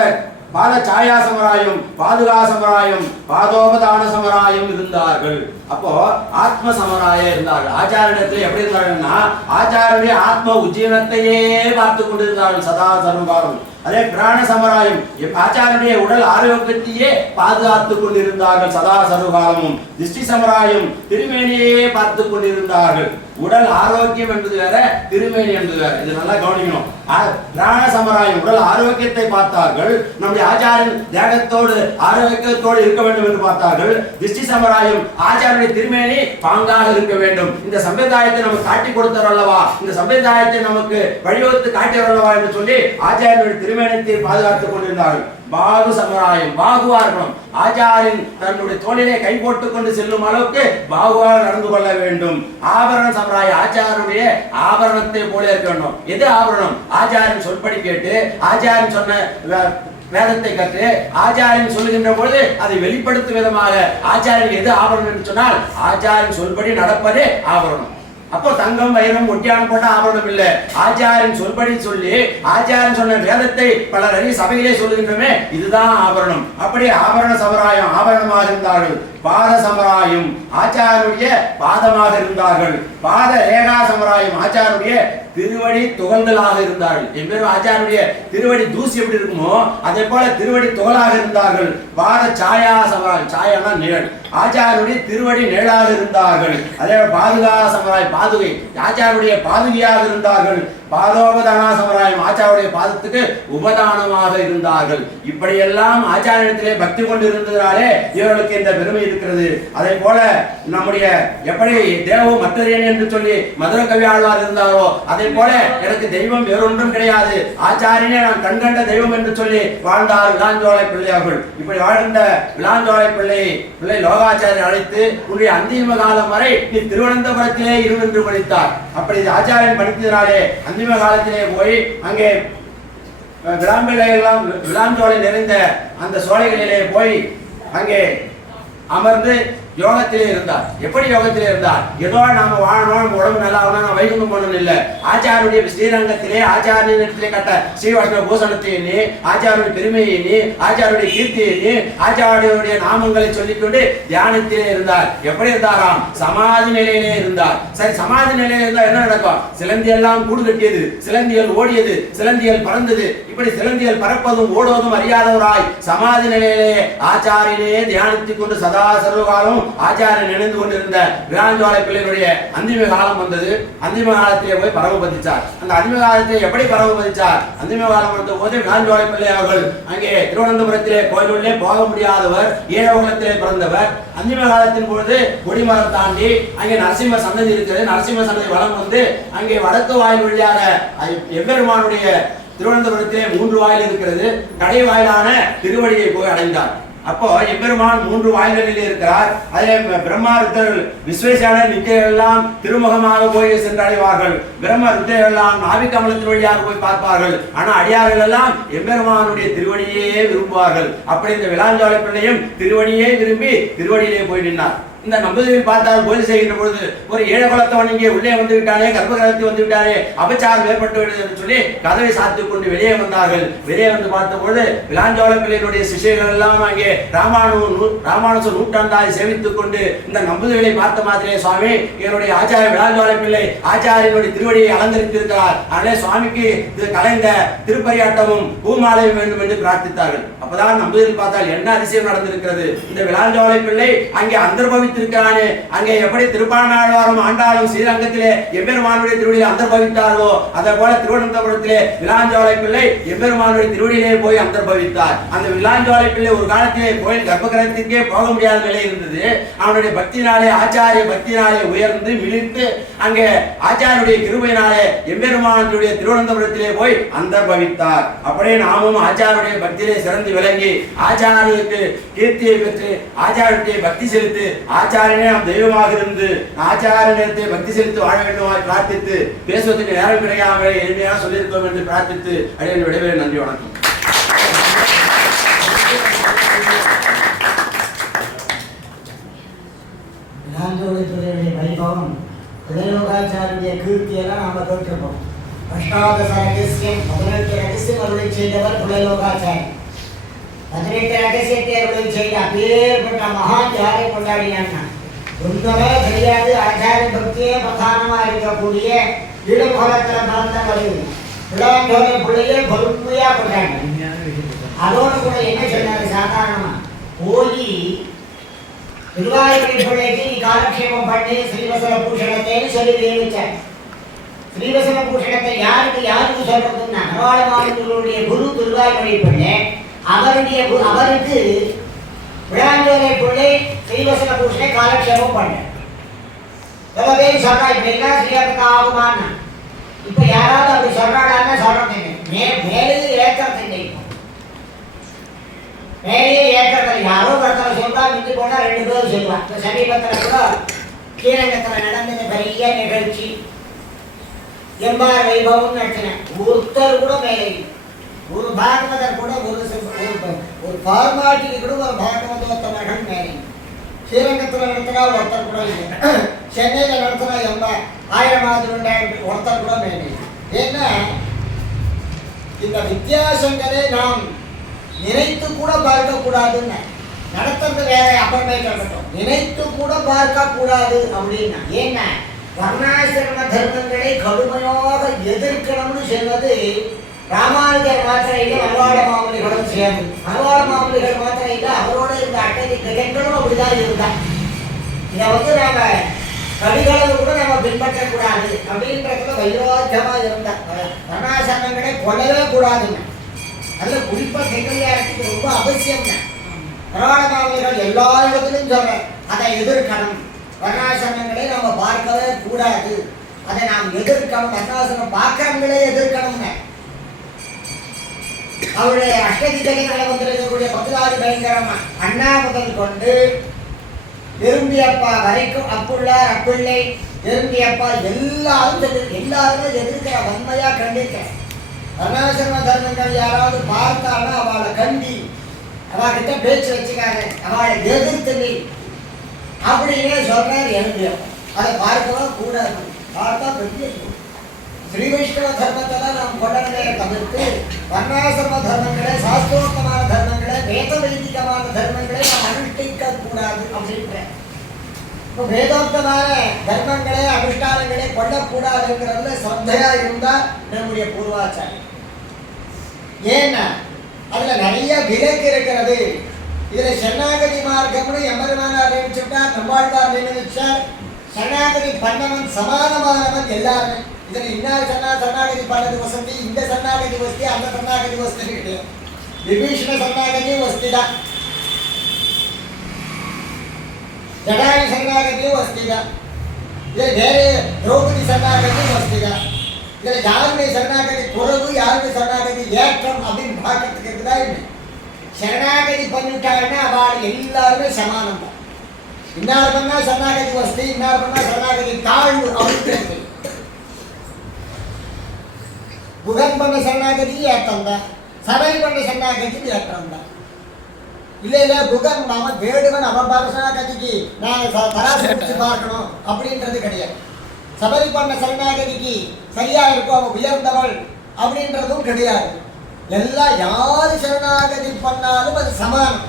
சாயா சமராயம், பாதுகா சமராயம், பாதோபதான சமராயம் இருந்தார்கள். அப்போ ஆத்ம சமராய இருந்தார்கள். ஆச்சாரியத்தில் எப்படி இருந்தார்கள்னா, ஆச்சாரிய ஆத்ம உஜ்ஜீவனத்தையே பார்த்து கொண்டிருந்தார்கள் சதா சர்வகாலம். அதே பிராண சமராயம், ஆச்சாரிய உடல் ஆரோக்கியத்தையே பாதுகாத்துக் கொண்டிருந்தார்கள் சதா சர்வகாலமும். திருஷ்டி சமராயம், திருமேனியே பார்த்து கொண்டிருந்தார்கள். உடல் ஆரோக்கியம் என்பது வேற, திருமேனி என்பது வேற, இது நல்லா கவனிக்கணும். பிராண சமராயம், உடல் ஆரோக்கியத்தை பார்த்தார்கள். நம்முடைய ஆச்சாரியன் தேகத்தோடு ஆரோக்கியத்தோடு இருக்க வேண்டும் என்று பார்த்தார்கள். திருஷ்டி சமராயம், ஆச்சாரிய திருமேனி பாங்காக இருக்க வேண்டும். இந்த சம்பிரதாயத்தை நமக்கு காட்டி கொடுத்தவர் அல்லவா, இந்த சம்பிரதாயத்தை நமக்கு வழிவகுத்து காட்டியவர் அல்லவா என்று சொல்லி ஆச்சாரியனுடைய திருமேனத்தை பாதுகாத்துக் கொண்டிருந்தார்கள். பாகு சமராயம், பாகுவா இருக்கணும். ஆச்சாரியன் தன்னுடைய தோளிலே கை போட்டுக் கொண்டு செல்லும் அளவுக்கு பாகுவாக நடந்து கொள்ள வேண்டும். ஆபரண சமராயம், ஆச்சாரியனுடைய ஆபரணத்தை போல இருக்க வேண்டும். எது ஆபரணம், ஆச்சாரியன் சொல்படி கேட்டு, ஆச்சாரியன் சொன்ன வேதத்தை கற்று, ஆச்சாரியன் சொல்லுகின்ற பொழுது அதை வெளிப்படுத்தும் விதமாக ஆச்சாரியன் எது ஆபரணம் என்று சொன்னால், ஆச்சாரியன் சொல்படி நடப்பதே ஆபரணம். அப்போ தங்கம் வைரம் ஒட்டியானம் போட்ட ஆபரணம் இல்லை. ஆச்சாரியன் சொல்படி சொல்லி ஆச்சாரியன் சொன்ன வேதத்தை பலர் அறிய சபையிலே சொல்லுகின்றமே, இதுதான் ஆபரணம். அப்படி ஆபரண சமராயம் ஆபரணமாக இருந்தார்கள். பாத சமராயம் ஆச்சாருடைய பாதமாக இருந்தார்கள். பாத ரேகா சமராயம் ஆச்சாருடைய திருவடி துகள்களாக இருந்தார்கள். என்பது ஆச்சாருடைய திருவடி தூசி எப்படி இருக்குமோ அதே போல திருவடி துகளாக இருந்தார்கள். பாத சாயா சமராயம், சாயானா நிழல், ஆச்சாருடைய திருவடி நிழலாக இருந்தார்கள். அதே பாதுகா சமராயம் பாதுகை ஆச்சாருடைய பாதுகையாக இருந்தார்கள். பாதோபதான சமராயம் ஆச்சாருடைய பாதத்துக்கு உபதானமாக இருந்தார்கள். இப்படியெல்லாம் ஆச்சாரியத்திலே பக்தி கொண்டு இருந்ததாலே இவர்களுக்கு இந்த பெருமை இருக்கிறது. அதே போல நம்முடைய எப்படி தேவோ மற்றறியன் என்று சொல்லி மதுரை கவி ஆழ்வார் இருந்தாரோ அதே போல எனக்கு தெய்வம் வேறொன்றும் கிடையாது, ஆச்சாரியனே நான் கண்கண்ட தெய்வம் என்று சொல்லி வாழ்ந்தார் விளாஞ்சோலை பிள்ளையார்கள். இப்படி வாழ்ந்த விளாஞ்சோலை பிள்ளை லோகாச்சாரியர் அழைத்து உன்னுடைய அந்திம காலம் வரை நீ திருவனந்தபுரத்திலே இரு என்று படித்தார். அப்படி ஆச்சாரியன் படித்ததினாலே அந்திம காலத்திலே போய் அங்கே விளாஞ்சோலை நிறைந்த அந்த சோலைகளிலே போய் அங்கே அமர்ந்து யோகத்திலே இருந்தார். எப்படி யோகத்திலே இருந்தார்? ஏதோ நாம வாழணும் உடம்பு நல்லா ஆகணும் வைகுண்டம் போனோம் இல்லை. ஆச்சாருடைய ஸ்ரீரங்கத்திலே ஆச்சாரியத்திலே கட்ட ஸ்ரீவஷ்ண பூஷணத்தை எண்ணி ஆச்சாருடைய பெருமையை எண்ணி ஆச்சாருடைய கீர்த்தியை எண்ணி ஆச்சாருடைய நாமங்களை சொல்லிக்கொண்டு தியானத்திலே இருந்தார். எப்படி இருந்தாராம்? சமாதி நிலையிலே இருந்தார். சரி, சமாதி நிலையில இருந்தா என்ன நடக்கும்? சிலந்தி எல்லாம் கூடு கட்டியது, சிலந்திகள் ஓடியது, சிலந்திகள் பறந்தது. இப்படி சிலந்திகள் பறப்பதும் ஓடுவதும் அறியாதவராய் சமாதி நிலையிலே ஆச்சாரியனே தியானித்துக் கொண்டு சதா சர்வகாலம் ஆச்சாரியன் நினைந்து கொண்டிருந்த விளாஞ்சோலை பிள்ளைகளுடைய அந்திம காலம் வந்தது. அந்திம காலத்திலே போய் பரமபதிச்சார். அந்த அந்திம காலத்திலே எப்படி பரமபதிச்சார்? அந்திம காலம் வந்த போது விளாஞ்சோலை பிள்ளை அவர்கள் அங்கே திருவனந்தபுரத்திலே கோயிலுள்ளே போக முடியாதவர், ஏழகுலத்திலே பிறந்தவர். அந்திம காலத்தின் பொழுது கொடிமரம் தாண்டி அங்கே நரசிம்ம சன்னதி இருக்கிறது. நரசிம்ம சன்னதி வலம் வந்து அங்கே வடக்கு வாயில் வழியாக எம்பெருமானுடைய திருவனந்தபுரத்திலே 3 வாயில் இருக்கிறது. கடை வாயிலான திருவடியை போய் அடைந்தார். அப்போ எம்பெருமான் 3 வாயில்களில் இருக்கிறார். அதிலே பிரம்மா ருத்ரர்கள் விஸ்வேசான நித்தியர்கள் எல்லாம் திருமுகமாக போய் சென்றடைவார்கள். பிரம்ம ருத்ரர்கள் எல்லாம் நாவிகமலத்தின் வழியாக போய் பார்ப்பார்கள். ஆனா அடியார்கள் எல்லாம் எம்பெருமானுடைய திருவடியே விரும்புவார்கள். அப்படி இந்த விளாஞ்சோலை பிள்ளையும் திருவடியே விரும்பி திருவடியிலே போய் நின்றார். இந்த நம்பூதிரியில் பார்த்தால் கோயில் செய்கின்ற பொழுது ஒரு ஏழை குலத்தவன் இங்கே உள்ளே வந்து விட்டானே, கர்ப்பகிரகத்தில் வந்து விட்டானே, அபச்சாரம் ஏற்பட்டு விட்டது என்று சொல்லி கதவை சாத்திக் கொண்டு வெளியே வந்தார்கள். வெளியே வந்து பார்த்த பொழுது விளாஞ்சோலை பிள்ளையினுடைய சிஷ்யர்கள் எல்லாம் அங்கே ராமானுஜ நூற்றாண்டாய் சேவித்துக் கொண்டு இந்த நம்பூதிரிகளை பார்த்த மாதிரியே சுவாமி என்னுடைய ஆச்சாரிய விளாஞ்சோலை பிள்ளை ஆச்சாரியனுடைய திருவடியை அலங்கரித்திருக்கிறார், அதனாலே சுவாமிக்கு கலைந்த திருப்பரியாட்டமும் பூமாலையும் வேண்டும் என்று பிரார்த்தித்தார்கள். அப்பதான் நம்பூதிரியில் பார்த்தால் என்ன அதிசயம் நடந்திருக்கிறது. இந்த விளாஞ்சோலை பிள்ளை அங்கே அந்தர்பவி இருக்கிறானே, அங்கே எப்படி திருப்பாணாழ்வாரும் ஆண்டாளும் ஸ்ரீரங்கத்திலே எம்பெருமானுடைய திருவடியில் அந்தர்பவித்தார்களோ அதே போல திருவனந்தபுரத்திலே விளாஞ்சோலை பிள்ளை எம்பெருமானுடைய திருவடியிலே போய் அந்தர்பவித்தார். அந்த விளாஞ்சோலை பிள்ளை ஒரு காலத்திலே கோயில் கர்ப்பகிரகத்திற்கே போக முடியாத நிலை இருந்தது. அவனுடைய பக்தினாலே ஆச்சாரிய பக்தினாலே உயர்ந்து மிளித்து அங்கே ஆச்சாரியுடைய கிருபையினாலே எம்பெருமானுடைய திருவனந்தபுரத்திலே போய் அந்தர்பவித்தார். அப்படியே நாமும் ஆச்சாரியுடைய பக்தியிலே சிறந்து விளங்கி ஆச்சாரியருக்கு கீர்த்தியை பெற்று ஆச்சாரியத்தை பக்தி செலுத்து ஆச்சாரியனே நாம் தெய்வமாக இருந்து ஆச்சாரியத்தை பக்தி செலுத்தி வாழ வேண்டும் பிரார்த்தித்து பேசுவதற்கு நேரம் கிடைக்காமல் எளிமையாக சொல்லியிருக்கோம் என்று பிரார்த்தித்து அடியேன் விடைபெற நன்றி, வணக்கம். வைபவம் திரைலோகாச்சாரிய கீர்த்தியெல்லாம் நாம கேட்டிருப்போம். அஷ்டாதச ரகசியம் 18 ரகசியம் அருளை செய்தவர் திரைலோகாச்சாரியர். 18 ரகசியத்தை அருளை செய்த அப்பேற்பட்ட மகான் யாரை கொண்டாடினான்னா ஒன்றுமே தெரியாது. ஆச்சாரிய பக்தியே பிரதானமா இருக்கக்கூடிய ஈழகோலத்தில் பிறந்தவர்கள் விளாஞ்சோலை பிள்ளையே பொறுமையா கொண்டாடினாங்க. அதோடு கூட என்ன சொன்னாரு? சாதாரணமா போய் திருவாயூர் பிள்ளைக்கு நீ காலக்ஷேபம் பண்ணி ஸ்ரீவசன பூஷணத்தைன்னு சொல்லி நியமிச்சார். ஸ்ரீவசன பூஷணத்தை யாருக்கு சொல்றதுன்னா நரவாளமானுடைய குரு திருவாயூர் பிள்ளை அவருக்கு விளாஞ்சோலை பிள்ளை ஸ்ரீவசன பூஷணை காலக்ஷேபம் பண்ண எவ்வளவு பேர் சொல்றா இப்படிலாம் ஸ்ரீரங்கத்துக்கு ஆகுமான்னா இப்ப யாராவது அப்படி சொல்றாடான்னா சொல்றது மேலே ஏற்கிறது இல்லை. மேலேயே ஏற்கிறது யாரோ ஒருத்தர் சொல்றா, மிஞ்சி போனா 2 பேர் சொல்லுவான். இப்ப சமீபத்தில் கூட ஸ்ரீரங்கத்தில் நடந்த பெரிய நிகழ்ச்சி எம்பார் வைபவம் நடத்தின ஒருத்தர் கூட மேலே ஒரு பாகவதர் கூட ஒரு ஃபார்மாலிட்டிக்கு கூட ஒரு பாகவதோத்தமர்கள் மேலே ஸ்ரீரங்கத்தில் நடத்தினா ஒருத்தர் கூட இல்லை. சென்னையில் நடத்தினா ஆயிரமாவது ரெண்டாயிரம் ஒருத்தர் கூட வேணும். ஏன்னா இந்த வித்தியாசங்களை நாம் நினைத்து கூட பார்க்க கூடாதுன்னு, நடத்துறது வேற அப்புறமே இருக்கட்டும், நினைத்து கூட பார்க்க கூடாது அப்படின்னா. ஏன்னா வர்ணாசிரம தர்மங்களை கடுமையாக எதிர்க்கணும்னு சொல்வது ராமானுஜர் மாத்திரம் இல்லை, மனவாள மாமனிகளும் சேர்ந்து. மனவாள மாமனிகள் மாத்திரம் இல்லை, அவரோட இந்த அட்டதி கஜங்களும் அப்படிதான் இருந்தார். இதை நாம கடிகளவு கூட நம்ம பின்பற்றக்கூடாது அப்படின்றதுல வைரோக்கியமா இருந்தா. வர்ணாசிரமங்களை கொள்ளவே கூடாதுங்க. அதில் குறிப்பாக செங்கல்யாரத்துக்கு ரொம்ப அவசியம் தான். மனவாள மாமனிகள் எல்லா இடத்துலையும் சொல்ற அதை எதிர்க்கணும், வர்ணாசிரமங்களை நம்ம பார்க்கவே கூடாது, அதை நாம் எதிர்க்கணும், வர்ணாசிரமம் பார்க்கறவங்களே எதிர்க்கணுங்க. அவருடைய அஷ்டதிகளை வந்திருக்கக்கூடிய 10வது பயங்கரமா அண்ணா முதல் கொண்டு எறும்பியப்பா வரைக்கும் அப்புள்ளார் அப்பிள்ளை எறும்பியப்பா எல்லாரும் எல்லாருமே எதிர்க்கிற வன்மையா கண்டிக்க. வர்ணாசிரம தர்மங்கள் யாராவது பார்த்தாலும் அவளை கண்டி அவகிட்ட பேச்சு வச்சுக்காரு, அவளை எதிர்த்து நீ அப்படின்னே சொல்றாரு எறும்பியப்பா. அதை பார்க்கவா கூடாது, பார்த்தா பெரிய ஸ்ரீ வைஷ்ணவ தர்மத்தை நாம் கொண்டனே தவிர்த்து வர்ணாசிரம தர்மங்களை, சாஸ்திரோக்தமான தர்மங்களை, வேத வைதிகமான தர்மங்களை நாம் அனுஷ்டிக்க கூடாது அப்படின்ற. இப்போ வேதோக்தமான தர்மங்களை அனுஷ்டானங்களை கொள்ளக்கூடாதுங்கிறதுல ஸ்ரத்தையா இருந்தா நம்முடைய பூர்வாச்சாரம். ஏன்னா அதுல நிறைய விலக்கு இருக்கிறது. இதுல சரணாகதி மார்க்கம்னு எம்பெருமானார் அறிவிச்சுட்டார், நம்மாழ்வார் நினைச்சார். சரணாகதி பண்ணவன் சமானமானவன் எல்லாருமே. இதுல இன்னார் சரணாகதி பண்ணது வசதி, இந்த சரணாகதி வசதி, அந்த சரணாகதி வசதி கிடையாது. விபீஷண சரணாகதி வசதி தான், ஜடாயு சரணாகதியும் வசதி தான், இதுல வேறு திரௌபதி சரணாகதியும் வசதி தான். இதுல யாருடைய சரணாகதி குறைவு, யாருடைய சரணாகதி ஏற்றம் அப்படின்னு பார்க்கறதுக்கு இருக்குதா இல்லை. சரணாகதி பண்ணிட்டாங்கன்னா அவள் எல்லாருமே சமானம் தான். இன்னார் பண்ணா சரணாகதி வசதி, இன்னார் பண்ணா சரணாகதி தாழ்வு அப்படின்னு. புகன் பண்ண சரணாகதி ஏற்றம் தான், சபை பண்ண சரணாகதி ஏற்றம் தான். இல்லை இல்லை புகன் நாம வேடுவன் அவன் பாரு சரணாகதிக்கு நாங்கள் தராசு பார்க்கணும் அப்படின்றது கிடையாது. சபை பண்ண சரணாகதிக்கு சரியா இருக்கும், அவன் உயர்ந்தவள் அப்படின்றதும் கிடையாது. எல்லாம் யாரு சரணாகதி பண்ணாலும் அது சமானம்.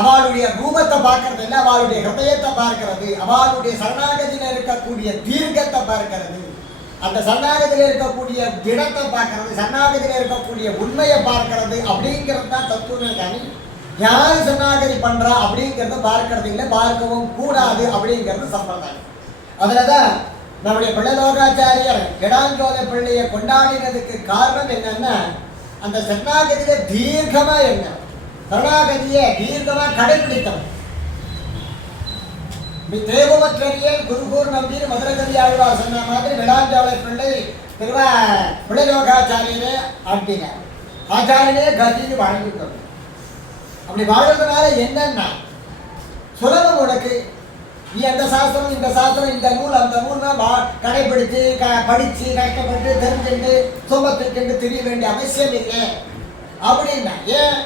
அவளுடைய ரூபத்தை பார்க்கறது இல்லை, அவளுடைய ஹிருதயத்தை பார்க்கிறது, அவளுடைய சரணாகதியில் இருக்கக்கூடிய தீர்க்கத்தை பார்க்கிறது, அந்த சரணாகதியில் இருக்கக்கூடிய திடத்தை பார்க்கறது, சரணாகதியில் இருக்கக்கூடிய உண்மையை பார்க்கறது அப்படிங்கிறது தான் தத்துவமே. தனி யார் சரணாகதி பண்றா அப்படிங்கிறத பார்க்கறது இல்லை, பார்க்கவும் கூடாது அப்படிங்கிறது சம்பிரதாயம். அதுலதான் நம்முடைய பிள்ளலோகாச்சாரியர் கிடாஞ்சோலை பிள்ளையை கொண்டாடினதுக்கு காரணம் என்னன்னா, அந்த சரணாகதியில தீர்க்கமா என்ன சரணாகதியை தீர்க்கமா கடைபிடித்தவன். தேவமற்றறிய குருகூர் நம்பின்னு மதுரகவி ஆழ்வார் சொன்ன மாதிரி விளாஞ்சோலை பிள்ளை பிள்ளலோகாச்சாரியரே ஆட்டினார். ஆச்சாரியனே கதின்னு வாழ்ந்துட்டோம். அப்படி வாழ்றதுனால என்னன்னா சுலபம் உனக்கு. நீ அந்த சாஸ்திரம் இந்த சாஸ்திரம் இந்த நூல் அந்த நூல்னா கடைபிடிச்சு படிச்சு கஷ்டப்பட்டு தெரிஞ்சுட்டு சுமத்துட்டு தெரிய வேண்டிய அவசியம் இல்லை அப்படின்னா. ஏன்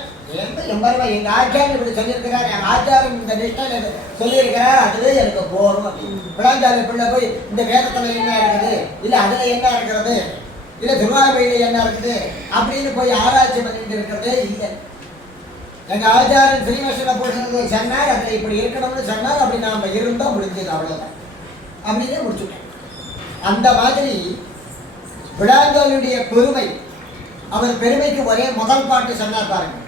எங்க ஆச்சாரம் இப்படி சொல்லியிருக்கிறார், என் ஆச்சாரம் இந்த நிஷ்டன் சொல்லியிருக்கிறார், அதுவே எனக்கு போறோம் அப்படின்னு. விளாஞ்சாலை பிள்ளை போய் இந்த வேதத்துல என்ன இருக்குது, இல்ல அதுல என்ன இருக்கிறது, இல்ல திருவாரூரில் என்ன இருக்குது அப்படின்னு போய் ஆராய்ச்சி பண்ணிட்டு இருக்கிறதே இல்லை. எங்க ஆச்சாரன் ஸ்ரீவசன பூஷணத்தை சொன்னார், அதுல இப்படி இருக்கணும்னு சொன்னார், அப்படி நாம இருந்தோம், முடிஞ்சது, அவ்வளவுதான் அப்படின்னு முடிச்சுட்டேன். அந்த மாதிரி விளாங்கோலுடைய பெருமை, அவர் பெருமைக்கு ஒரே முதல் பாட்டு சொன்னார் பாருங்க.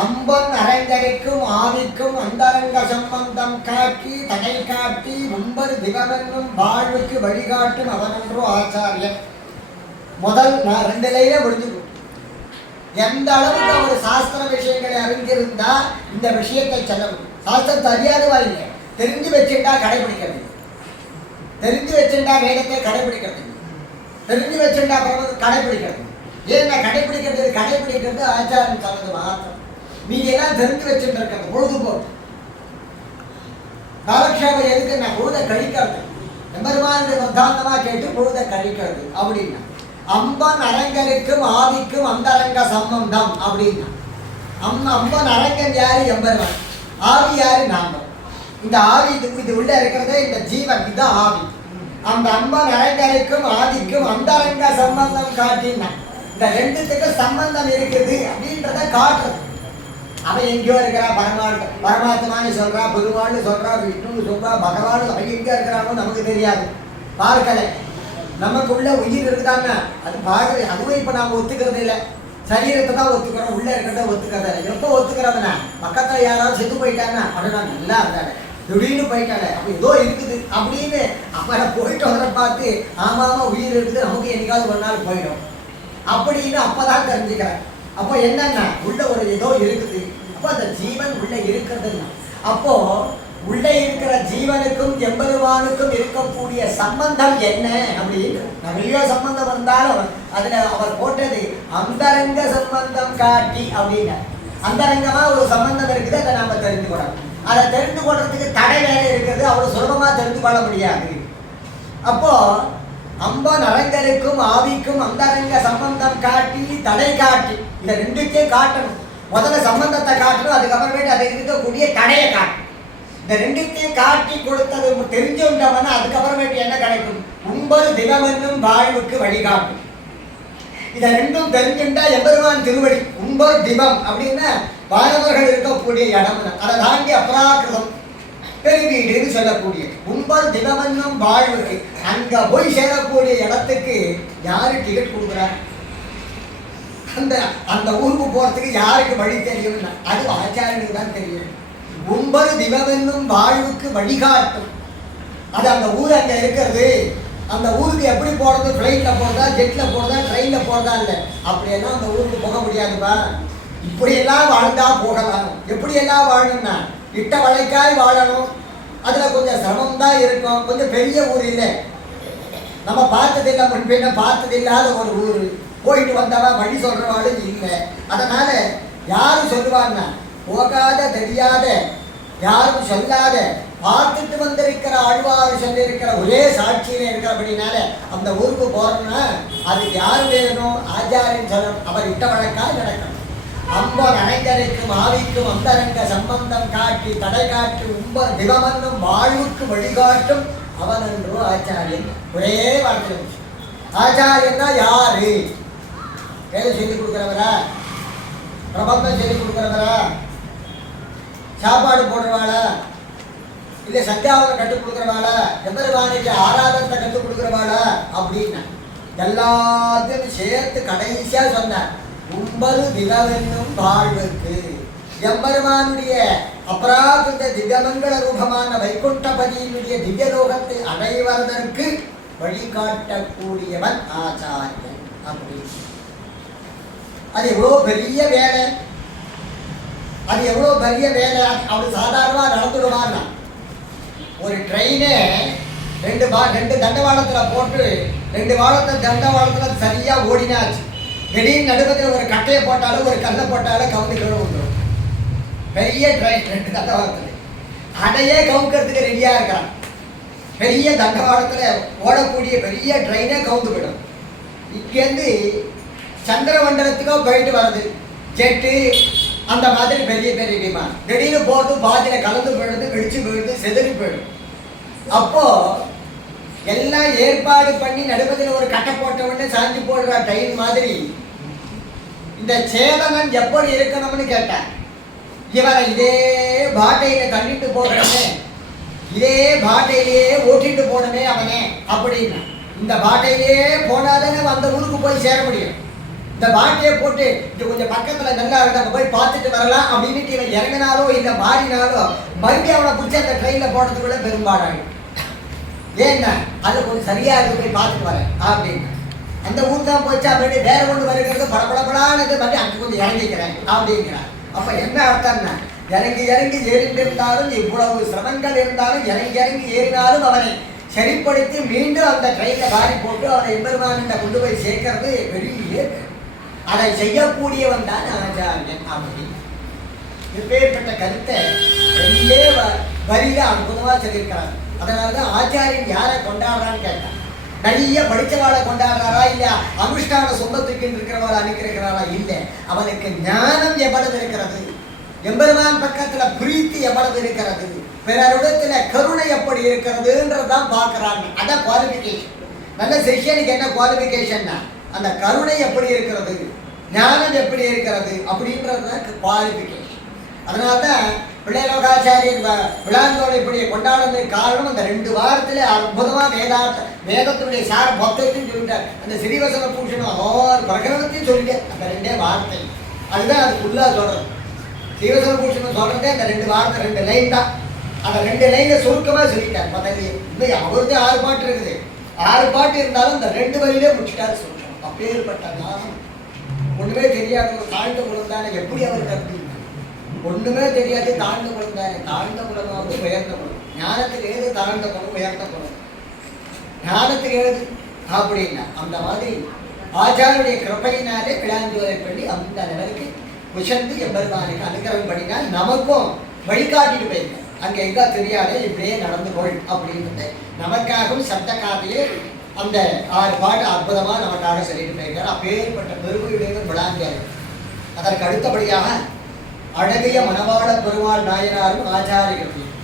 அம்பன் அரங்கரைக்கும் ஆவிக்கும் அந்தரங்க சம்பந்தம் காட்டி தகை காட்டி மும்பர் திவமென்னும் வாழ்வுக்கு வழிகாட்டும் அவனொன்றோ ஆச்சாரியன். முதல் நான் 2 முடிஞ்சுக்கும். எந்த அளவுக்கு அவர் சாஸ்திர விஷயங்களை அறிந்திருந்தா இந்த விஷயத்தை சொல்ல முடியும். சாஸ்திரத்தை அறியாதவா இல்லை, தெரிஞ்சு வச்சுட்டா கடைபிடிக்கிறது, தெரிஞ்சு வச்சுட்டா வேதத்தை கடைபிடிக்கிறது, தெரிஞ்சு வச்சுட்டா கடைபிடிக்கிறது. ஏன்னா கடைபிடிக்கிறது ஆச்சாரம் சொன்னது மாத்திரம். நீங்க எல்லாம் தெரிஞ்சு வச்சுட்டு இருக்கிறது பொழுதுபோக்கு. காலக்ஷேபம் எதுக்கு? நான் பொழுதை கழிக்கிறது, எம்பெருமானுடைய பிரதாந்தமா கேட்டு பொழுதை கழிக்கிறது அப்படின்னா. அம்பன் அரங்கனுக்கும் ஆவிக்கும் அந்தரங்க சம்பந்தம் அப்படின்னா. அம்பன் அரங்கன் யாரு? எம்பெருமான். ஆவி யாரு? நாம. இந்த ஆவி இது உள்ள இருக்கிறதே இந்த ஜீவன், இதுதான் ஆவி. அந்த அம்பன் அரங்கருக்கும் ஆதிக்கும் அந்தரங்க சம்பந்தம் காட்டினான். இந்த ரெண்டுத்துக்கு சம்பந்தம் இருக்குது அப்படின்றத காட்டுறது. அவன் எங்கேயோ இருக்கிறா, பரமாத்மான்னு சொல்றா, பொதுவான்னு சொல்றா, விஷ்ணுன்னு சொல்றா, பகவான் அவன் எங்க இருக்கிறானோ நமக்கு தெரியாது, பார்க்கல. நமக்குள்ள உயிர் இருக்குதாங்க, அது பார்க்கல. அதுவும் இப்ப நாம ஒத்துக்கிறது இல்லை. சரீரத்தை தான் ஒத்துக்கிறோம், உள்ள இருக்கிறத ஒத்துக்கிறத இல்லை. எப்போ ஒத்துக்கிறவன பக்கத்துல யாராவது செத்து போயிட்டாங்க, அப்படின்னா நல்லா இருந்தாங்க, திடீர்னு போயிட்டாங்க, அப்ப ஏதோ இருக்குது அப்படின்னு அப்ப போயிட்டு வர பார்த்து ஆமாமா உயிர் இருக்குது, நமக்கு என்னைக்காவது ஒரு நாள் போயிடும் அப்படின்னு அப்பதான் தெரிஞ்சுக்கிறேன். அப்போ என்னன்னா உள்ள ஒரு ஏதோ இருக்குது. அப்போ அந்த ஜீவன் உள்ள இருக்கிறதுன்னா அப்போ உள்ள இருக்கிற ஜீவனுக்கும் எம்பெருமானுக்கும் இருக்கக்கூடிய சம்பந்தம் என்ன அப்படின்னு நிறைய சம்பந்தம் வந்தாலும் அதுல அவர் போட்டது அந்தரங்க சம்பந்தம் காட்டி அப்படின்னு. அந்தரங்கமா ஒரு சம்பந்தம் இருக்குது, அதை நாம தெரிந்து கொள்ளணும். அதை தெரிந்து கொள்றதுக்கு தடை வேலை இருக்கிறது, அவ்வளவு சுலபமா தெரிந்து கொள்ள முடியாது. அப்போ அம்பன் அரங்கருக்கும் ஆவிக்கும் அந்தரங்க சம்பந்தம் காட்டி தடை காட்டி, இந்த ரெண்டுத்தையும் காட்டணும். முதல்ல சம்பந்தத்தை காட்டணும், அதுக்கப்புறமேட்டு அதை இருக்கக்கூடிய தடையை காட்டணும். இந்த ரெண்டுத்தையும் காட்டி கொடுத்தது தெரிஞ்சுட்டவன அதுக்கப்புறமேட்டு என்ன கிடைக்கும்? உம்பது தினமென்னும் வாழ்வுக்கு வழிகாட்டும். இதை ரெண்டும் தெரிஞ்சுட்டா எம்பெருமான் திருவடி உம்பது தினம் அப்படின்னா வானவர்கள் இருக்கக்கூடிய இடம், அதை தாண்டி அபராக்கிருதம் பெருவீடுன்னு சொல்லக்கூடிய உம்பது தினமென்னும் வாழ்வுக்கு அங்க போய் சேரக்கூடிய இடத்துக்கு யாரு டிக்கெட் கொடுக்குறார்? அந்த அந்த ஊருக்கு போறதுக்கு யாருக்கு வழி தெரியும்னா அது ஆச்சாரியனுக்கு தான் தெரியும். உம்பது தினமென்னும் வாழ்வுக்கு வழிகாட்டும். அது அந்த ஊர் அங்க இருக்கிறது. அந்த ஊருக்கு எப்படி போறது? பிளைட்ல போறதா, ஜெட்ல போறதா, ட்ரெயின்ல போறதா? இல்லை, அப்படியெல்லாம் அந்த ஊருக்கு போக முடியாதுப்பா. இப்படியெல்லாம் வாழ்ந்தா போகலாம். எப்படியெல்லாம் வாழணும்னா இட்ட வளைக்காய் வாழணும். அதுல கொஞ்சம் சிரமம் தான் இருக்கும். கொஞ்சம் பெரிய ஊர் இல்லை, நம்ம பார்த்ததில்லை, முன்பின்ன பார்த்ததில்லாத ஒரு ஊர். போயிட்டு வந்தவன் வழி சொல்றவாளும் இல்லை. அதனால யாரும் சொல்லுவான்னா போகாத தெரியாத யாரும் சொல்லாத பார்த்துட்டு வந்திருக்கிற ஆழ்வார் சொல்லியிருக்கிற ஒரே சாட்சியில இருக்கிற அப்படின்னால அந்த ஊருக்கு போறோம்னா அதுக்கு யாரு வேணும்? ஆச்சாரியன் சொல்லணும். அவர் இட்ட வழக்காய் நடக்கணும். அம்பன் அனைஞருக்கும் ஆவிக்கும் அந்தரங்க சம்பந்தம் காட்டி தடை காட்டி உம்பர் திவமன்னும் வாழ்வுக்கு வழிகாட்டும் அவன் என்றோ ஆச்சாரியன். ஒரே வார்த்தை. ஆச்சாரியன்னா யாரு? வேலை சொல்லி கொடுக்குறவரா? பிரபந்தம் சொல்லி கொடுக்குறவரா? சாப்பாடு போடுறவாளா? இல்லை சஞ்சாவனை கற்றுக் கொடுக்குறவாளா? எம்பெருமானுக்கு ஆராதனத்தை கற்றுக் கொடுக்குறவாளா? அப்படின்னா எல்லாத்தையும் சேர்த்து கடைசியா சொன்னார். உம்பது தினவென்னும் வாழ்வுக்கு எம்பெருமானுடைய அபராகிருத திவ்யமங்கள ரூபமான வைகுண்டபதியினுடைய திவ்யலோகத்தை அடைவதற்கு வழிகாட்டக்கூடியவன் ஆச்சாரியன். அப்படி அது எவ்வளோ பெரிய வேலை, அது எவ்வளோ பெரிய வேலை. அவரு சாதாரணமாக நடந்துடுவான்னா ஒரு ட்ரெயினே ரெண்டு தண்டவாளத்தில் போட்டு 2 வாரத்தில் தண்டவாளத்தில் சரியாக ஓடினாச்சு. திடீர்னு நடுவத்தில் ஒரு கட்டையை போட்டாலும் ஒரு கல்லை போட்டாலும் கவுந்து கீழே வந்துடும். பெரிய ட்ரெயின் 2 தண்டவாளத்தில் அடையே கவுக்கிறதுக்கு ரெடியாக இருக்கிறான். பெரிய தண்டவாளத்தில் ஓடக்கூடிய பெரிய ட்ரெயினே கவுந்து போயிடும். இங்கேருந்து சந்திர மண்டலத்துக்கோ போயிட்டு வர்றது ஜெட்டு, அந்த மாதிரி பெரிய பெரிய விமானம் திடீர்னு போகிறது பாதியில் கலந்து போயிடுது, வெடிச்சு போயிடுது, செதறி போயிடும். அப்போ எல்லாம் ஏற்பாடு பண்ணி நடுவதில் ஒரு கட்டை போட்ட உடனே சாஞ்சி போடுற ட்ரெயின் மாதிரி இந்த சேதனன் எப்படி இருக்கணும்னு கேட்டான். இவரை இதே பாட்டையில தள்ளிட்டு போடுறனே, இதே பாட்டையிலேயே ஓட்டிட்டு போனமே அவனே அப்படின்னா, இந்த பாட்டையிலேயே போனாதானே அந்த ஊருக்கு போய் சேர முடியும். இந்த பாட்டையை போட்டு இது கொஞ்சம் பக்கத்துல நல்லா நம்ம போய் பார்த்துட்டு வரலாம் அப்படின்ட்டு இவன் இறங்கினாலோ இல்லை மாறினாலோ மறுபடியும் அவனை பிடிச்சி அந்த ட்ரெயினில் போனதுக்குள்ள பெரும்பாடாகும். ஏன்னா அது கொஞ்சம் சரியா இருக்கு, போய் பார்த்துட்டு வரேன் அப்படின்னு அந்த ஊர் தான் போச்சு. அப்படி வேற ஒன்று வருகிறது படப்படப்படானது பண்ணி அங்கே கொஞ்சம் இறங்கிக்கிறேன் அப்படிங்கிறான். அப்போ என்ன அர்த்தம்னா இறங்கி இறங்கி ஏறிட்டு இருந்தாலும் இவ்வளவு சிரமங்கள் இருந்தாலும் இறங்கி இறங்கி ஏறினாலும் அவனை சரிப்படுத்தி மீண்டும் அந்த ட்ரெயினில் வாரி போட்டு அவனை எம்பெருமான் கொண்டு போய் சேர்க்கறது பெரிய. அதை செய்யக்கூடியவன் தான் ஆச்சாரியன். அப்படி இப்பேற்பட்ட கருத்தை பெரிய வரியில அற்புதமா சொல்லியிருக்கிறார். அதனாலதான் ஆச்சாரியன் யாரை கொண்டாடுறான்னு கேட்டான். நிறைய படிச்சவாளை கொண்டாடுறாரா இல்ல அனுஷ்டான சொந்தத்துக்கு இருக்கிறவரை அனுப்பியிருக்கிறாரா? இல்லை, அவனுக்கு ஞானம் எவ்வளவு இருக்கிறது, எம்பெருமான் பக்கத்துல பிரீத்தி எவ்வளவு இருக்கிறது, பிறரிடத்துல கருணை எப்படி இருக்கிறதுன்றதான் பார்க்கறாங்க. அதான் குவாலிஃபிகேஷன். நல்ல சிஷ்யனுக்கு என்ன குவாலிஃபிகேஷன்னா அந்த கருணை எப்படி இருக்கிறது, ஞானம் எப்படி இருக்கிறது அப்படின்றது குவாலிஃபிகேஷன். அதனால்தான் பிள்ளைலோகாச்சாரியர் விழாந்தோட இப்படி கொண்டாடுறதுக்கு காரணம் அந்த 2 வாரத்துல அற்புதமா வேதத்துடைய சார மொத்தத்தையும் சொல்லிட்டார். அந்த ஸ்ரீவசன பூஷணம் 6 பிரகரணத்தையும் சொல்லிட்டார் அந்த 2 வார்த்தை. அதுதான் அதுக்குள்ளா சொல்றது. ஸ்ரீவசன பூஷணம் சொல்றதே அந்த 2 வார்த்தை 2 லைன் தான். அந்த 2 லைன்ல சுருக்கமா சொல்லிட்டார். மற்ற அவருக்கு 6 பாட்டு இருக்குது. 6 பாட்டு இருந்தாலும் அந்த 2 வரியிலே முடிச்சுட்டாரு சொல்றோம். அப்பேற்பட்ட ஞானம். ஒண்ணுமே தெரியாத ஒரு தாழ்ந்த குலம் தானே எப்படி அவருக்கு அப்படி ஒண்ணுமே தெரியாது. தாழ்ந்த குலம் தானே. தாழ்ந்த குலமாவது உயர்ந்த குலம். ஞானத்துக்கு ஏது தாழ்ந்த குலம் உயர்ந்த குலம்? ஞானத்துக்கு ஏது அப்படின்னா அந்த மாதிரி ஆச்சாரிய கிருப்பையினாலே விளாஞ்சோரை பண்ணி அந்த லெவலுக்கு உசந்து எம்பெருமானுக்கு அனுகிரகம் பண்ணினால் நமக்கும் வழிகாட்டிட்டு போயிருக்கேன். அங்கே எங்க தெரியாதே இப்படியே நடந்து கொள் அப்படின்றது நமக்காகவும் சப்த காதையே அந்த 6 பாட்டு அற்புதமா நமக்காக சொல்லிட்டு போயிருக்காரு. அப்பேற்பட்ட பெருமையுடையவர் விளாஞ்சோரை. அதற்கு அடுத்தபடியாக அழகிய மணவாள பெருமாள் நாயனாரும் ஆச்சாரியர்கள்